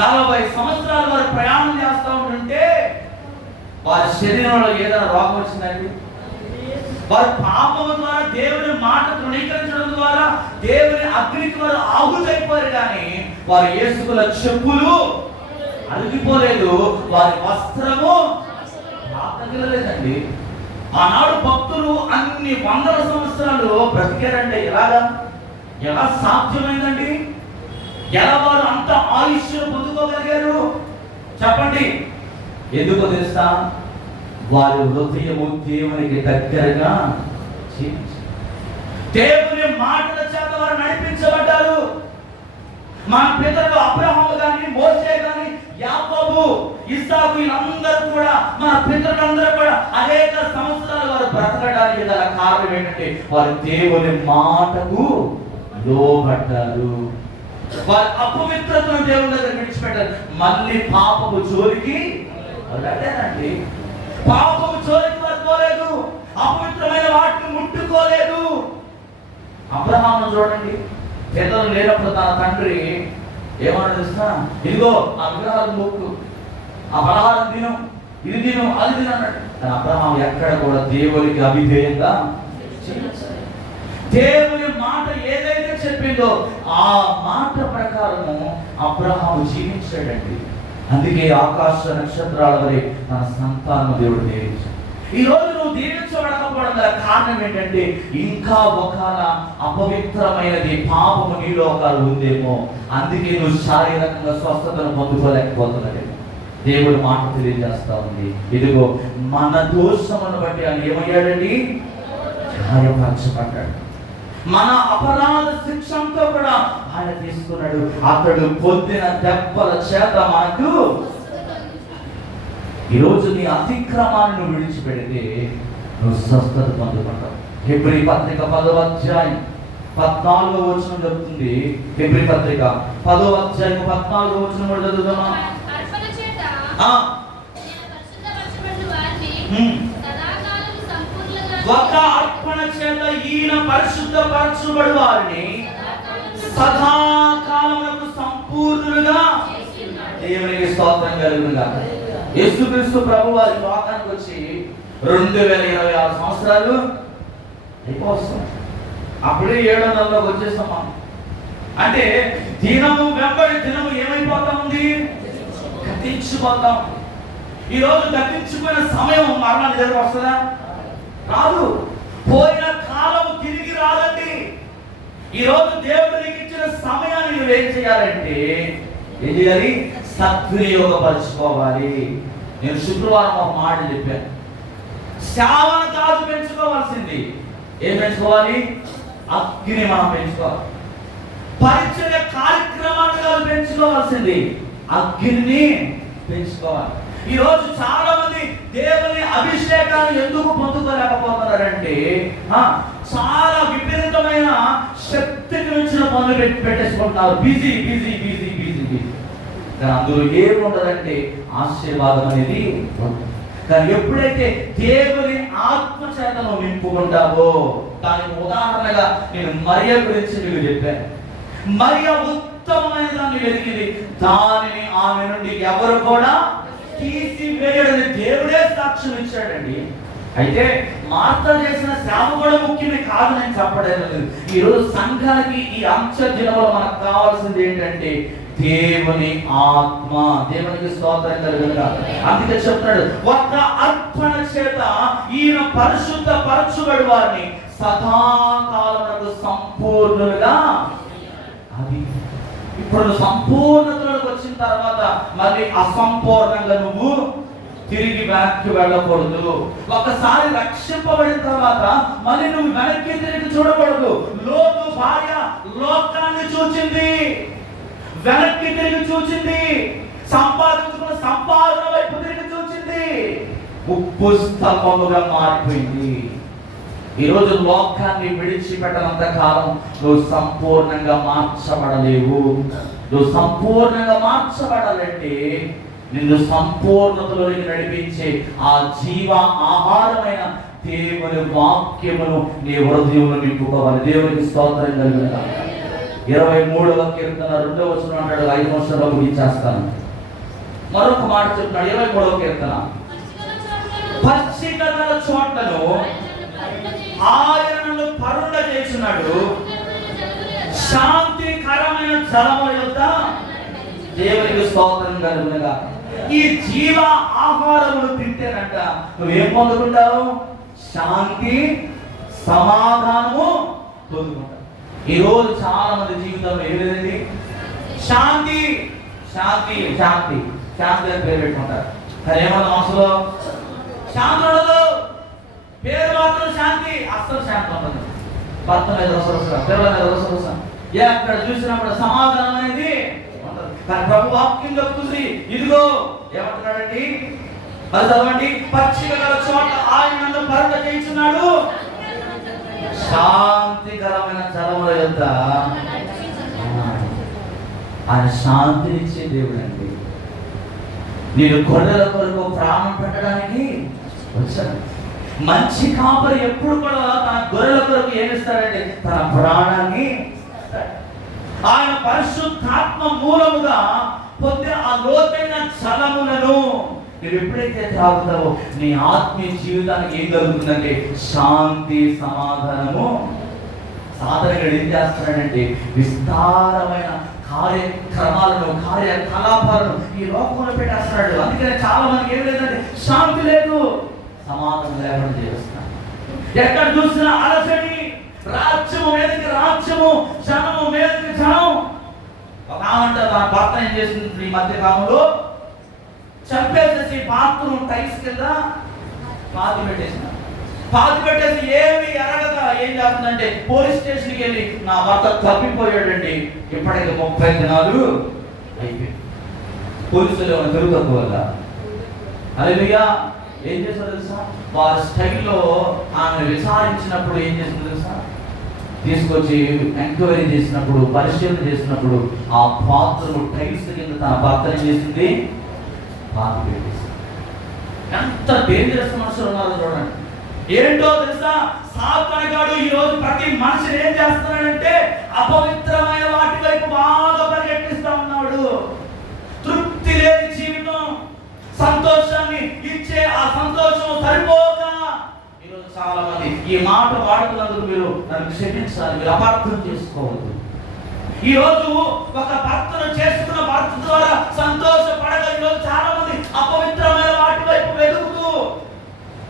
40 సంవత్సరాలు వారు ప్రయాణం చేస్తూ ఉంటుంటే వారి శరీరంలో ఏదైనా రోగం వచ్చిందండి? వారి పాపం ద్వారా, దేవుని మాట తృణీకరించడం ద్వారా దేవుని అగ్నికి వారు ఆహుతైపోయారు. కానీ వారు యేసుకుల చెప్పులు అరిగిపోలేదు, వారి వస్త్రము తగిలలేదండి. ఆనాడు భక్తులు అన్ని 100 సంవత్సరాలు బ్రతికారంటే ఎలా సాధ్యమైందండి? ఎలా వారు అంత ఆయుష్ను పొందుకోగలిగారు? చెప్పండి. ఎందుకో తెలుసా? వారి హృదయము దేవునికి దగ్గరగా దేవుని మాటల చేత వారు నడిపించబడ్డారు. మన పితరులు అబ్రహాము గాని, మోసే గాని, యాకోబు, ఇస్సాకు వీళ్ళందరూ కూడా, మన పితరులందరూ కూడా అనేక సంవత్సరాలు వారు బ్రతకడానికి గల కారణం ఏంటంటే వారు దేవుని మాటకు లోబడ్డారు. వారు అపవిత్రతను దేవుని దగ్గర విడిచిపెట్టారు. మళ్ళీ పాపము జోలికి వెళ్ళారండి. పాపము జోలికి వారు పోలేదు. అపవిత్రమైన వాటిని ముట్టుకోలేదు. అబ్రహామును చూడండి, పితరులు లేనప్పుడు తన తండ్రి ఏమన్నా తెలుసా? ఇదిగో ఆ విగ్రహాలు మొక్కు, ఆ పలహారం తిను, ఇది తిను, అది తిను అన్నాడు. కానీ అబ్రహాం ఎక్కడ కూడా దేవునికి అవిధేయంగా, దేవుని మాట ఏదైతే చెప్పిందో ఆ మాట ప్రకారము అబ్రహాము జీవించాడండి. అందుకే ఆకాశ నక్షత్రాల వలె తన సంతానం దేవుడు దీవించాడు. ఈ రోజు నువ్వు దీవించబడకపోవడం గల కారణం ఏంటంటే ఇంకా ఒకవేళ అపవిత్రమైనది పాపము నీలో ఒకరు ఉందేమో. అందుకే నువ్వు శారీరకంగా స్వస్థతను పొందుకోలేకపోతున్నాడేమో. దేవుడు మాట తెలియజేస్తా ఉంది, ఇదిగో మన దోషమును బట్టి ఆయన ఏమయ్యాడండి? గాయపరచబడ్డాడు. మన అపరాధ శిక్షంతో కూడా ఆయన తీసుకున్నాడు. అతడు పొందిన దెబ్బల చేత మనకు. ఈరోజు నీ అతిక్రమాన్ని నువ్వు విడిచిపెడితే నువ్వు స్వస్థత పొందుకుంటావు. హెబ్రీ పత్రిక 10వ అధ్యాయం 14వ వచనం చెప్తుంది. హెబ్రీ పత్రిక 10వ అధ్యాయం 14వ వచనం కూడా చదువుతున్నాం. ఒక అర్పణ చేత ఈయన పరిశుద్ధపరచబడు వారిని సదాకాలమునకు సంపూర్ణులుగా. దేవునికి స్తోత్రం కలుగునుగాక. యేసుక్రీస్తు ప్రభు వారి లోకానికి వచ్చి 2026 సంవత్సరాలు అయిపోతుంది. అప్పుడే 7వ నెలలోకి వచ్చేసాం మనం. అంటే దినము వెంబడి దినము ఏమైపోతా ఉంది? గతించిపోతాం. ఈరోజు గతించిపోయిన సమయం మరణానికి దగ్గర వస్తుందా? రాదు. పోయిన కాలం తిరిగి రాదండి. ఈరోజు దేవుడు నీకు ఇచ్చిన సమయాన్ని నువ్వేం చేయాలంటే ఏం చేయాలి? సద్వినియోగపరచుకోవాలి. నేను శుక్రవారం ఒక మాట చెప్పాను. సేవను కాదు పెంచుకోవాల్సింది. ఏం పెంచుకోవాలి? అగ్ని మనం పెంచుకోవాలి. పరిచర్య కార్యక్రమాన్ని కాదు పెంచుకోవాల్సింది, అగ్నిని పెంచుకోవాలి. ఈ రోజు చాలా మంది దేవుని అభిషేకాన్ని ఎందుకు పొందుకోలేకపోతున్నారంటే చాలా విపరీతమైన శక్తికి మించిన పనులు పెట్టేసుకుంటున్నారు. Busy busy busy busy busy. కానీ అందులో ఏముండదంటే ఆశీర్వాదం అనేది. కానీ ఎప్పుడైతే దేవుని ఆత్మ చేతను నింపుకుంటావో, దానికి ఉదాహరణగా నేను మరియ గురించి మీకు చెప్పాను. మరియ ఉత్తమమైన దాన్ని వెలిగింది. దానిని ఆమె నుండి ఎవరు కూడా తీసివేయడని దేవుడే సాక్ష్యం ఇచ్చాడండి. అయితే మార్త చేసిన సేవ కూడా ముఖ్యమే కాదు నేను చెప్పడం లేదు. ఈరోజు సంఘానికి ఈ అంశ దినంలో మనకు కావాల్సింది ఏంటంటే దేవుని ఆత్మ. దేవునికి స్తోత్రం కలుగునుగాక. అందుకే చెప్తున్నాడు, ఒక్క అర్పణ చేత ఈయన పరిశుద్ధ పరచుబడి వారిని సదాకాలమునకు సంపూర్ణులుగా. అది ఇప్పుడు సంపూర్ణతలోకి వచ్చిన తర్వాత మళ్ళీ అసంపూర్ణంగా నువ్వు తిరిగి వెనక్కి వెళ్ళకూడదు. ఒకసారి రక్షింపబడిన తర్వాత మళ్ళీ నువ్వు వెనక్కి తిరిగి చూడకూడదు. లోతు భార్య లోకాన్ని చూచింది, వెనక్కి తిరిగి చూచింది, సంపాదించుకున్న సంపాదన వైపు తిరిగి చూచింది, ఉప్పు స్తంభముగా మారిపోయింది. ఈరోజు లోకాన్ని విడిచిపెట్టనంత కాలం నువ్వు సంపూర్ణంగా మార్చబడలేవు. నువ్వు సంపూర్ణంగా మార్చబడాలంటే నిన్ను సంపూర్ణతలోకి నడిపించే ఆ జీవ ఆహారమైన దేవుని వాక్యమును నీ హృదయంలో నింపుకోవాలి. దేవునికి స్తోత్రం కలుగునుగాక. 23వ కీర్తన 2వ వచనం అంటాడు, 5 నిమిషాల్లో ముగించేస్తాను. మరొక మాట చెప్తున్నాడు 23వ కీర్తన. పచ్చిక గల చోట్లను ఆయనను పరుండ చేస్తున్నాడు, శాంతికరమైన జలముల యొద్ద. దేవునికి స్తోత్రం కలుగునుగాక. ఈ జీవ ఆహారమును తింటేనంట నువ్వేం పొందుకుంటావు? శాంతి, సమాధానము పొందుకుంటావు. ఈ రోజు చాలా మంది జీవితంలో ఏం లేదండి, శాంతి శాంతి శాంతి. శాంతి అని పేరు పెట్టుకుంటారు. కానీ ఏమన్నా మనసులో శాంతి ఉండదు. పేరు మాత్రం శాంతి, అస్సలు శాంతి ఉండదు. భర్త మీద రసరస, పిల్లల మీద రసరస, ఎక్కడ చూసినప్పుడు సమాధానం అనేది ఉండదు. కానీ ప్రభు వాక్యం చెప్తుంది, ఇదిగో ఏమంటున్నాడండి, మరి చదవండి, పచ్చిక గల చోట ఆయన నన్ను పరక చేయించున్నాడు, శాంతికరమైన జలముల యొద్ద. ఆయన శాంతినిచ్చే దేవుడు అండి. నేను గొర్రెల కొరకు ప్రాణం పెట్టడానికి వచ్చాను. మంచి కాపరి ఎప్పుడు కూడా తన గొర్రెల కొరకు ఏమిస్తాడంటే తన ప్రాణాన్ని. ఆయన పరిశుద్ధాత్మ మూలముగా పొందే ఆ లోతైన జలములను నువ్వు ఎప్పుడైతే తాగుతావో నీ ఆత్మీయ జీవితానికి ఏం కలుగుతుందంటే శాంతి, సమాధానము. సాధనగా ఏం చేస్తున్నాడంటే విస్తారమైన కార్యక్రమాలను, కార్యకలాపాలను ఈ లోకంలో పెట్టేస్తున్నాడు. అందుకనే చాలా మందికి ఏం లేదంటే శాంతి లేదు, సమాధానం లేకుండా చేస్తున్నాడు. ఎక్కడ చూసినా అలసడి, రాజ్యము మీదకి రాజ్యము, జనము మీదకి జనం. ఒక ఆమంట తన భర్త ఏం చేసింది ఈ మధ్య కాలంలో, చంపేసేసి బాత్రూమ్ టైల్స్ కింద పాతి పెట్టేసి ఏమి ఎరగక ఏం చేస్తుందంటే పోలీస్ స్టేషన్కి వెళ్ళి నా భర్త తప్పిపోయాడండి, ఇప్పటికి 30 దినాలు అయిపోయింది. పోలీసులు ఏమైనా తిరుగుతుంది వల్ల అలెలుయా. ఏం చేస్తారు తెలుసా, వారి స్టైల్లో ఆమె విచారించినప్పుడు ఏం చేస్తుంది తెలుసా, తీసుకొచ్చి ఎంక్వైరీ చేసినప్పుడు, పరిశీలన చేసినప్పుడు ఆ బాత్రూమ్ టైల్స్ కింద తన భర్త ఏం చేసింది, పాతి పెట్టేసి. ఎంత డేంజరస్ మనుషులు ఉన్నారో చూడండి. ఏంటో తెలుసా, సాతానుగాడు ఈ రోజు ప్రతి మనిషిని ఏం చేస్తున్నాడంటే అపవిత్రమైన వాటి వైపు బాగా పరిగెట్టిస్తా ఉన్నాడు. తృప్తి లేని జీవితం, సంతోషాన్ని ఇచ్చే ఆ సంతోషం సరిపోక ఈరోజు చాలా మంది ఈ మాట వాడుతున్నందుకు మీరు నన్ను క్షమించాలి, మీరు అపార్థం చేసుకోవద్దు. ఈ రోజు ఒక భర్తను చేసుకున్న భర్త ద్వారా సంతోషపడగ ఈరోజు చాలా మంది అపవిత్రమైన వాటి వైపు వెతుకుతూ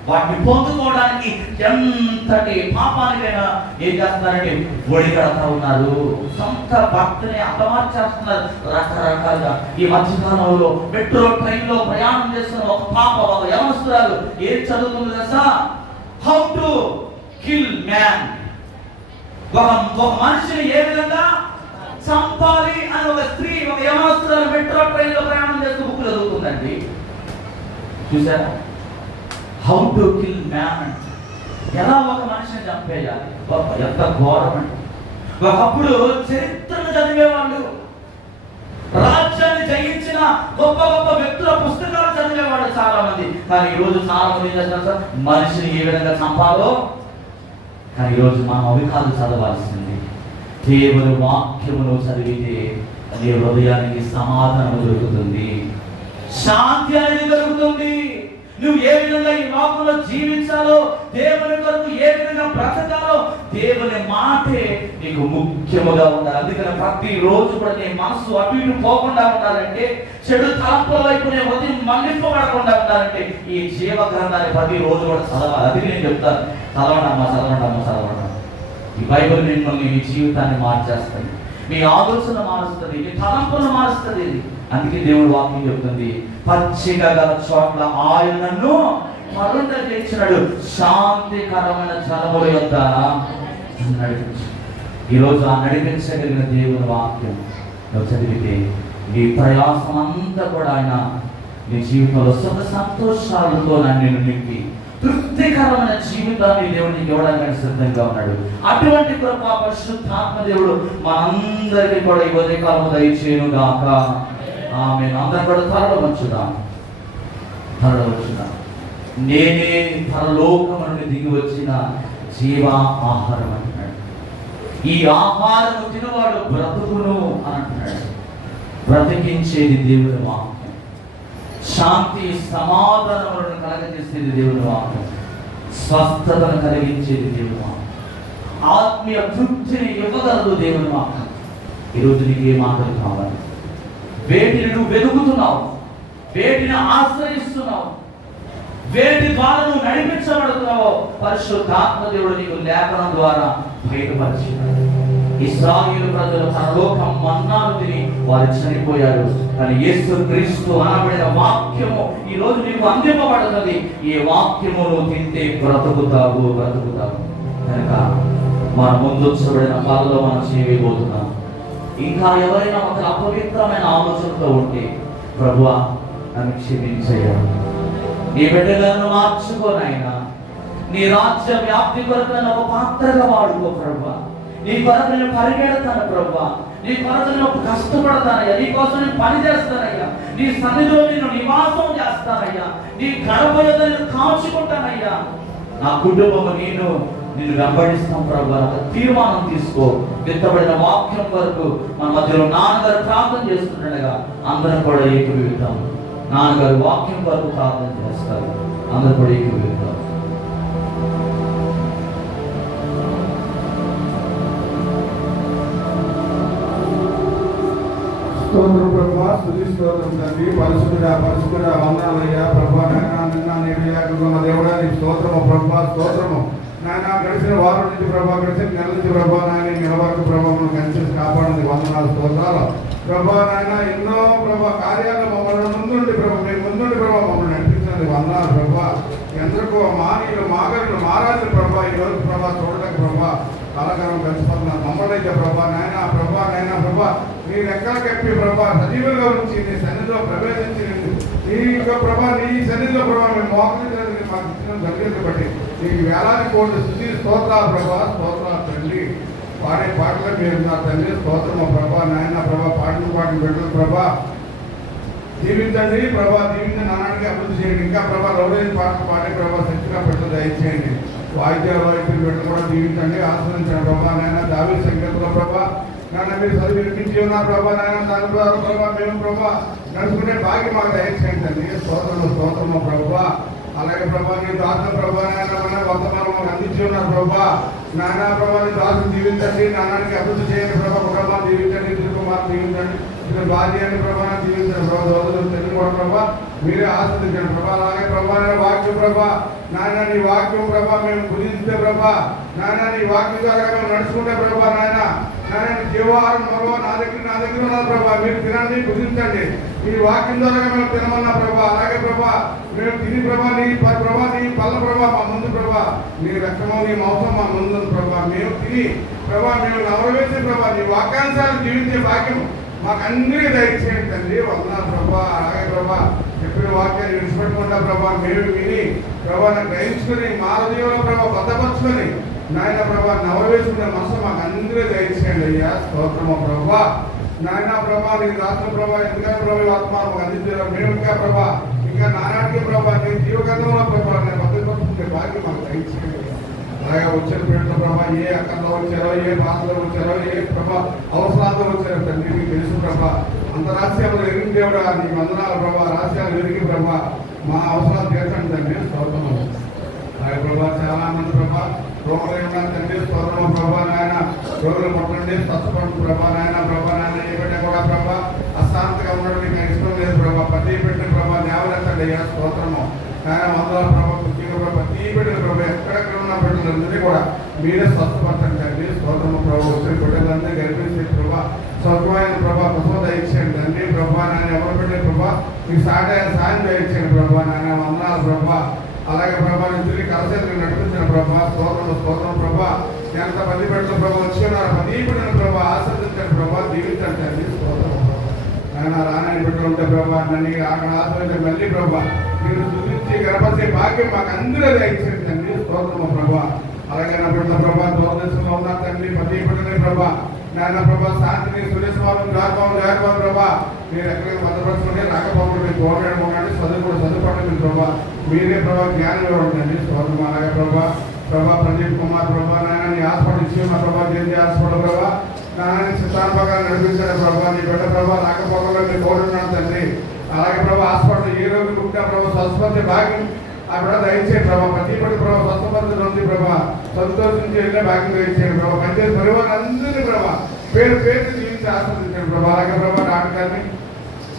వాటిని పొందుకోవడానికి ఎంతటి పాపానికైనా ఏం చేస్తున్నారంటే ఒడిగడతా ఉన్నారు. సొంత భర్తని అపమార్చేస్తున్నారు రకరకాలుగా. ఈ మధ్యకాలంలో మెట్రో ట్రైన్లో ప్రయాణం చేస్తున్న ఒక పాప, ఒక యవనస్తురాలు ఏం చదువుతుంది తెలుసా, హౌ టు కిల్ మ్యాన్. ఒక మనిషిని ఏ విధంగా చంపాలి అని ఒక స్త్రీ, ఒక యవనస్తురాలు మెట్రో ట్రైన్లో ప్రయాణం చేస్తూ బుక్కులు చదువుతుందండి. చూసారా, హౌ టు కిల్ మ్యాన్ అంటే ఎలా ఒక మనిషిని చంపేయాలి. ఎంత ఘోరం అంటే, ఒకప్పుడు చరిత్రను చదివేవాళ్ళు, రాజ్యాన్ని జయించిన గొప్ప గొప్ప వ్యక్తుల పుస్తకాలు చదివేవాళ్ళు చాలా మంది. కానీ ఈరోజు చాలా మంది ఏం చేస్తున్నారు సార్, మనిషిని ఏ విధంగా చంపాలో. కానీ ఈరోజు మనం అవి కాదు చదవాల్సింది, దేవుని వాక్యమును చదివితే నీ హృదయానికి సమాధానం దొరుకుతుంది, శాంతి అనేది దొరుకుతుంది. నువ్వు ఏ విధంగా ఈ లోకంలో జీవించాలో, దేవుని కొరకు ఏ విధంగా బ్రతకాలో, దేవుని మాటే నీకు ముఖ్యముగా ఉండాలి. అందుకని ప్రతి రోజు కూడా నీ మనసు అటు ఇటు పోకుండా ఉండాలంటే, చెడు తలంపుల వైపు నీ ఉదయం మళ్లింపబడకుండా ఉండాలంటే ఈ జీవ గ్రంథాన్ని ప్రతి రోజు కూడా చదవాలి. అది నేను చెప్తాను, చదవండి. ఈ బైబిల్ మిమ్మల్ని, మీ జీవితాన్ని మార్చేస్తుంది, మీ ఆలోచన మారుస్తుంది, మీ తలంపులను మారుస్తుంది. అందుకే దేవుడు వాక్యం చెప్తుంది, పచ్చిక గల చోట్ల ఆయన నన్ను మరుండ చేయించినాడు, శాంతికరమైన జలముల యొద్ద నడిపించు. ఈరోజు ఆ నడిపించగలిగిన దేవుని వాక్యం నువ్వు చదివితే నీ ప్రయాసం అంతా కూడా ఆయన నీ జీవితంలో సుఖ సంతోషాలతో నన్ను నింపి తృప్తికరమైన జీవితాన్ని దేవుడికి ఇవ్వడానికి సిద్ధంగా ఉన్నాడు. అటువంటి కృపా పరిశుద్ధాత్మ దేవుడు మనందరికీ కూడా ఈ ఉదయకాలము దయచేయును గాక. ఆమేన్. అందరం కూడా తలలు వంచుదాం. నేనే పరలోకము నుండి దిగి వచ్చిన జీవ ఆహారం అంటున్నాడు. ఈ ఆహారం తినవాడు బ్రతుకును అని అంటున్నాడు. బ్రతికించేది దేవుని వాక్యం, శాంతి సమాధానములను కలగజేసేది దేవుని వాక్యం, స్వస్థతను కలిగించేది దేవుని వాక్యం, ఆత్మీయ తృప్తిని ఇవ్వగలదు దేవుని వాక్యం. ఈరోజు నీకు ఏ మాటలు కావాలి? వేటిని నువ్వు వెతుకుతున్నావు, వేటిని ఆశ్రయిస్తున్నావు, వేటి ద్వారా నువ్వు నడిపించబడుతున్నావో పరిశుద్ధాత్మ దేవుడు నీకు లేఖనం ద్వారా బయటపరిచినాడు. ఇశ్రాయేలు ప్రజలు పరలోకం మన్నాను తిని వారు చనిపోయారు. కానీ యేసు క్రీస్తు అనబడిన వాక్యము ఈ రోజు నీకు అందింపబడుతుంది. ఈ వాక్యమును తింటే బ్రతుకుతావు. కనుక మన ముందుంచబడిన పాలలో మనం చేయబోతున్నాం. ఇంకా ఎవరైనా ఒక అపవిత్రమైన ఆలోచనతో ఉంటే, ప్రభువా నన్ను క్షమించయ్యా, నీ బిడ్డలను మార్చుకోనైనా, నీ రాజ్య వ్యాప్తి కొరకు నన్ను ఒక పాత్రగా వాడుకో ప్రభువా. నీ కొరకు నేను పరిగెడతాను ప్రభువా, నీ కొరకు నేను కష్టపడతానయ్యా, నీ కోసం నేను పని చేస్తానయ్యా, నీ సన్నిధిలో నేను నివాసం చేస్తానయ్యా, నీ గడప యొద్ద నేను కాల్చుకుంటానయ్యా. నా కుటుంబము నిన్ను వెంబడిస్తాం ప్రభువా. తీర్మానం తీసుకో. విత్తబడిన వాక్యం వరకు మన మధ్యలో నాన్నగారు ప్రార్థన చేస్తుండగా అందరం కూడా ఏకీభవిస్తాం. నాన్నగారు వాక్యం వరకు ప్రార్థన చేస్తారు, అందరూ కూడా ఏకీభవిస్తాం. స్తోత్రం ప్రభా, స్తుతి స్తోత్రం తండ్రి. పరిశుద్ధుడా వందనాలయ్యా ప్రభా. నాయన నిన్న నేడు యాకున్న దేవుడా నీ స్తోత్రము ప్రభా, స్తోత్రము నాయన. గడిచిన వారం నుంచి ప్రభా, గడిచిన నెల నుంచి ప్రభా నాయన నిలవరకు ప్రభావం కలిసి కాపాడింది. వందనాలు, స్తోత్రాలు ప్రభా నాయన. ఎన్నో ప్రభా కార్యాలు మమ్మల్ని ముందుండి ప్రభా, మేము ముందుండి ప్రభా మమ్మల్ని నడిపించినది. వందనాలు ప్రభా. ఎందరికో మానీయులు మాగరులు మారాజులు ప్రభా ఈ రోజు ప్రభా చూడడానికి ప్రభా కళాకారం కలిసిపోతున్నారు. మమ్మల్ని అయితే ప్రభా నాయన ప్రభా నీ రెక్కలు కప్పి ప్రభా సజీవులుగా ఉంచి నీ సన్నిధిలో ప్రవేశించి నీ యొక్క ప్రభా నీ సన్నిధిలో ప్రభా మేము మోకరించడానికి మాకు ఇచ్చిన జరిగేది బట్టి నీకు వేలాది కోట్లు స్తుతి స్తోత్రాలు ప్రభా, స్తోత్రాలు తండ్రి. పాడే పాటలు మీరు నా తండ్రి స్తోత్రము ప్రభా నాయన ప్రభా. పాటలు పెట్టదు ప్రభా, దీవించండి ప్రభా, దీవించండి. నానానికి అభివృద్ధి చేయండి. ఇంకా ప్రభా రోజు పాటలు పాడే ప్రభా శక్తిగా పెట్టదు దయచేయండి. వాయిద్యాలు పెట్టు కూడా దీవించండి, ఆశ్రయించండి ప్రభా నాయన. దావీదు సంగీతంలో ప్రభా నాన్న మీరు చదివి వినిపించి ఉన్నారు ప్రభా నాయన. దాని ద్వారా ప్రభా మేము ప్రభా నడుచుకునే భాగ్యం మాకు దయచేయండి. స్తోత్రము ప్రభా. అలాగే ప్రభా నీ దాసు ప్రభా నాయన వర్తమానం మాకు అందించి ఉన్నారు ప్రభా నాయన ప్రభా. నీ దాసు దీవించండి, నానానికి అభివృద్ధి చేయండి ప్రభా దీవించండి. తిరుగుమారు దీవించండి, భార్యాన్ని ప్రభా దీవించండి ప్రభా. తెలుగు ప్రభా మీరే ఆస్వాదించండి ప్రభా. అలాగే ప్రభా వాక్యం ప్రభా నాయన నీ వాక్యం ప్రభా మేము గురిస్తే ప్రభా నాయన నీ వాక్యం ద్వారా మేము నడుచుకుంటే ప్రభా నాయన జీవాహారం ప్రభావ నా దగ్గర ఉన్నది ప్రభా. మీరు తినండి, భుజించండి. ఈ వాక్యం ద్వారా మేము తినమన్నా ప్రభా. అలాగే ప్రభా మేము తిని ప్రభా నీ పళ్ళ ప్రభా మా ముందు ప్రభా, నీ రక్తము నీ మాంసం మా ముందు ప్రభా. మేము తిని ప్రభా మేము నవరవేసి ప్రభా నీ వాక్యాంశాలు జీవించే భాగ్యం మాకు అందరికీ దయచేయండి తండ్రి. వందనాలు ప్రభా. అలాగే ప్రభా చెప్పిన వాక్యాన్ని విడిచిపెట్టకుండా ప్రభా మేము విని ప్రభా గ్రహించుకుని మా హృదయంలో ప్రభా భద్రపరుచుకొని నాయన ప్రభా నవవేసుకునే మనసు మాకు అందరూ దయచేయండి అయ్యా. స్తోత్రము ప్రభా నాయన ప్రభా. నీ రాష్ట్ర ప్రభా ఎందుకంటే ప్రభా ఆత్మాను మాకు అందించారు. మేము ఇంకా ప్రభా ఇంకా నానాటికి ప్రభా నీ జీవగంధంలో ప్రభా నేను భద్రపరుచుకునే భాగ్యం మాకు దయచేయండి. అలాగే వచ్చిన పేరుతో ప్రభా ఏ అక్కర్లో వచ్చారో, ఏ బాధలో వచ్చారో, ఏ ప్రభా అవసరాలతో వచ్చారో తండ్రి మీకు తెలుసు ప్రభా. అంత రహస్యాలు ఎరిగిన దేవుడా నీ వందనాలు ప్రభా. రహస్యాలు ఎరిగి ప్రభా మా అవసరాలు తీర్చండి తండ్రి. స్తోత్రము. అలాగే ప్రభా చాలా మంది ప్రభా రోగులు తండ్రి స్తోత్రము ప్రభా నాయన. రోగులు పట్టండి, స్వస్థపడు ప్రభా నాయన ఏ బిడ్డ కూడా ప్రభా అశాంతిగా ఉండడం మీకు ఇష్టం లేదు ప్రభా. ప్రతి బిడ్డ ప్రభా నేవలెత్తండి అయ్యా. స్తోత్రము నాయన. మందుల ప్రభా ముఖ్యంగా ప్రతి బిడ్డలు ప్రభా ఎక్కడెక్కడ ఉన్న బిడ్డలందరినీ కూడా మీరే స్వస్థపరచండి తండ్రి. స్తోత్రము ప్రభా. వచ్చిన బిడ్డలందరూ గర్భించే ప్రభా స్వల్పమైన ప్రభా ప్రసవ దయచేయండి తండ్రి ప్రభా నాయన. ఎవరు బిడ్డ ప్రభా మీకు సాయం దయచేయండి ప్రభా నాయన. వందనాలు ప్రభా. అలాగే ప్రభా నిధులు కలసేతులు నడిపించిన ప్రభా స్తోత్రం ప్రభా. ఎంతమంది బిడ్డలు ప్రభా వచ్చి ఉన్నారు ప్రతి బిడ్డను ప్రభా ఆశ్రదించండి ప్రభా, దీవించండి తండ్రి. స్తోత్రం ఆయన. రానాయన బిడ్డలు ఉంటే ప్రభా నన్ను అక్కడ ఆశ్రయించండి మళ్ళీ ప్రభా మీరు చూపించి గర్భసే భాగ్యం మాకు అందరూ దయచేయండి తండ్రి. స్తోత్రము ప్రభా. అలాగే నా బిడ్డల ప్రభా దూరదేశంలో ఉన్నారు తండ్రి ప్రతి బిడ్డని ప్రభా నాయన ప్రభా శాంతిని సురేశ్వరం జాగ్రత్త ప్రభా మీరు ఎక్కడికి భద్రపరచుకుంటే రాకపోవడం మీరు గవర్నమెంట్ ఉండండి. చదువుపడండి ప్రభా. మీరే ప్రభా జ్ఞానం ఇవ్వండి. స్తోత్రం. అలాగే ప్రభా ప్రదీప్ కుమార్ ప్రభా నాయన నీ హాస్పిటల్ ఇచ్చి ఉన్న ప్రభా జేజీ హాస్పిటల్ ప్రభా నాయన సిద్ధాంత ప్రకారం నడిపించాడు ప్రభా. నీ బిడ్డ ప్రభా రాకపోవడంలో మీరు కోరుతున్నాను తండ్రి. అలాగే ప్రభా హాస్పిటల్ ఏ రోజు ఉంటే ప్రభా స్వస్థపరిచే భాగ్యం ఆ బిడ్డ దయచేయండి ప్రభా. ప్రతి బిడ్డ ప్రభా స్వస్థపరిచడం ఉంది ప్రభా. సంతోషించి వెళ్ళే భాగ్యం దయచేయండి ప్రభా. పంచాయతీ పరివారం అందరినీ ప్రభా పేరు జీవించి ఆస్వాదించండి ప్రభా. అలాగే ప్రభా డాక్టర్ని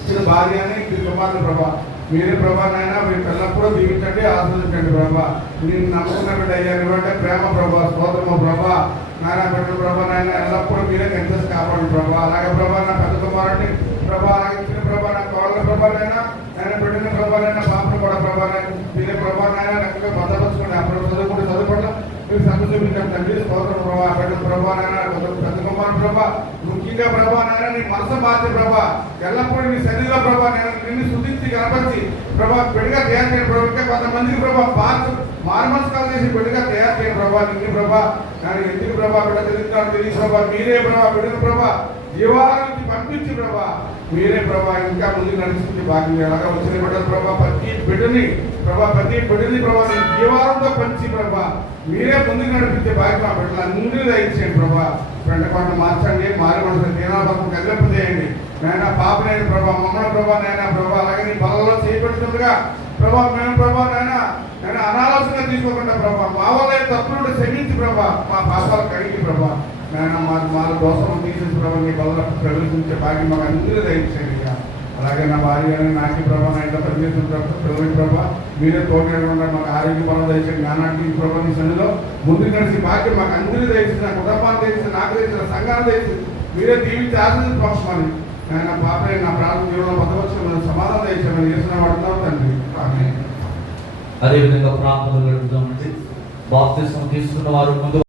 ఇది భార్య అని ఇది కుమారుడు ప్రభా మీరే ప్రభా నాయన మీరు పిల్లప్పుడు దీవించండి ఆస్వాదించండి ప్రభా. నేను నమ్ముకున్న బిడ్డ అయ్యాను అంటే ప్రేమ ప్రభా. స్తోత్రము ప్రభా. నాయన బిడ్డలు ప్రభా నాయన ఎల్లప్పుడూ మీరే కనిపిస్తే కాపాడు ప్రభా. అలాగే ప్రభా నా పెద్ద కుమారుడిని ప్రభా, అలాగే చిన్న ప్రభా నా కోళ్ళ ప్రభా నాయన బిడ్డని ప్రభా నాయన పాపను కూడా ప్రభా నాయన మీరే ప్రభా నాయన రకంగా భద్రపరచుకోండి. అప్పుడు చదువుకుంటే మీరు సంత చూపించాం తండ్రి. స్తోత్రం ప్రభా. బిడ్డలు ప్రభా నాయన పెద్ద కుమారుడు ప్రభా, ముఖ్యంగా ప్రభా నాయన నీ మనసు మార్చే ప్రభా, ఎల్లప్పుడూ నీ శరీరంలో ప్రభా నేను నిన్ను శుద్ధించి కనపరిచి ప్రభా బిడ్డగా తయారు చేయడం ప్రభా. ఇంకా కొంతమందికి ప్రభా మారుమనస్కాలు చేసి బిడ్డగా తయారు చేయడం ప్రభా. నిన్ను ప్రభా నేను ఎందుకు ప్రభా బిడ్డ తెలుస్తాను తెలియదు ప్రభా. మీరే ప్రభా బిడ్డను ప్రభా జీవాల నుంచి పంపించి ప్రభా మీరే ప్రభా ఇంకా ముందుకు నడుస్తుంది భాగ్యం. ఎలాగా వచ్చిన బిడ్డలు ప్రభా ప్రతి బిడ్డని ప్రభా నీ జీవాలతో పంచి ప్రభా మీరే ముందుకు నడిపించే భాగ్యం మా బిడ్డలు అందరూ దయచేయండి ప్రభా. వెంటకొండ మార్చండి, మారి మనసు దీనాభక్తం కదిలింపు చేయండి నాయన. పాపనైన ప్రభా మమ్మల్ని ప్రభా నాయన ప్రభా అలాగే నీ బలలో చేయబడుతుండగా ప్రభా మేము ప్రభా నాయన నేను అనాలోచనగా తీసుకోకుండా ప్రభా మా వల్ల తప్పులు క్షమించి ప్రభా మా పాపాలు కడిగి ప్రభా నాయన మా దోషం తీసేసి ప్రభా నీ బలలో ప్రవేశించే భాగ్యం మాకు అందరూ దయచేయండి. అలాగే నా భార్య నాకి ప్రభా నా ఇంట్లో పనిచేసిన పిల్లలకి ప్రభా మీరే తోడుగా మాకు ఆరోగ్య బలం దయచేయండి. జ్ఞానానికి ప్రభా నీ సన్నిధిలో ముందుకు నడిచి భాగ్యం మాకు అందరూ దయచేసి, నా కుటుంబాన్ని దయచేసి, నాకు దయచేసి, సంఘాన్ని దయచేసి మీరే దీవించి ఆశీర్వదించమని ఆయన పాప నా ప్రార్థన జీవనంలో పొందవచ్చు సమాధానం దయచేయమని చేసిన పడుతున్నాం తండ్రి. అదేవిధంగా ప్రార్థనలు గడుపుతామండి. బాప్తిస్మం తీసుకున్న వారు ముందు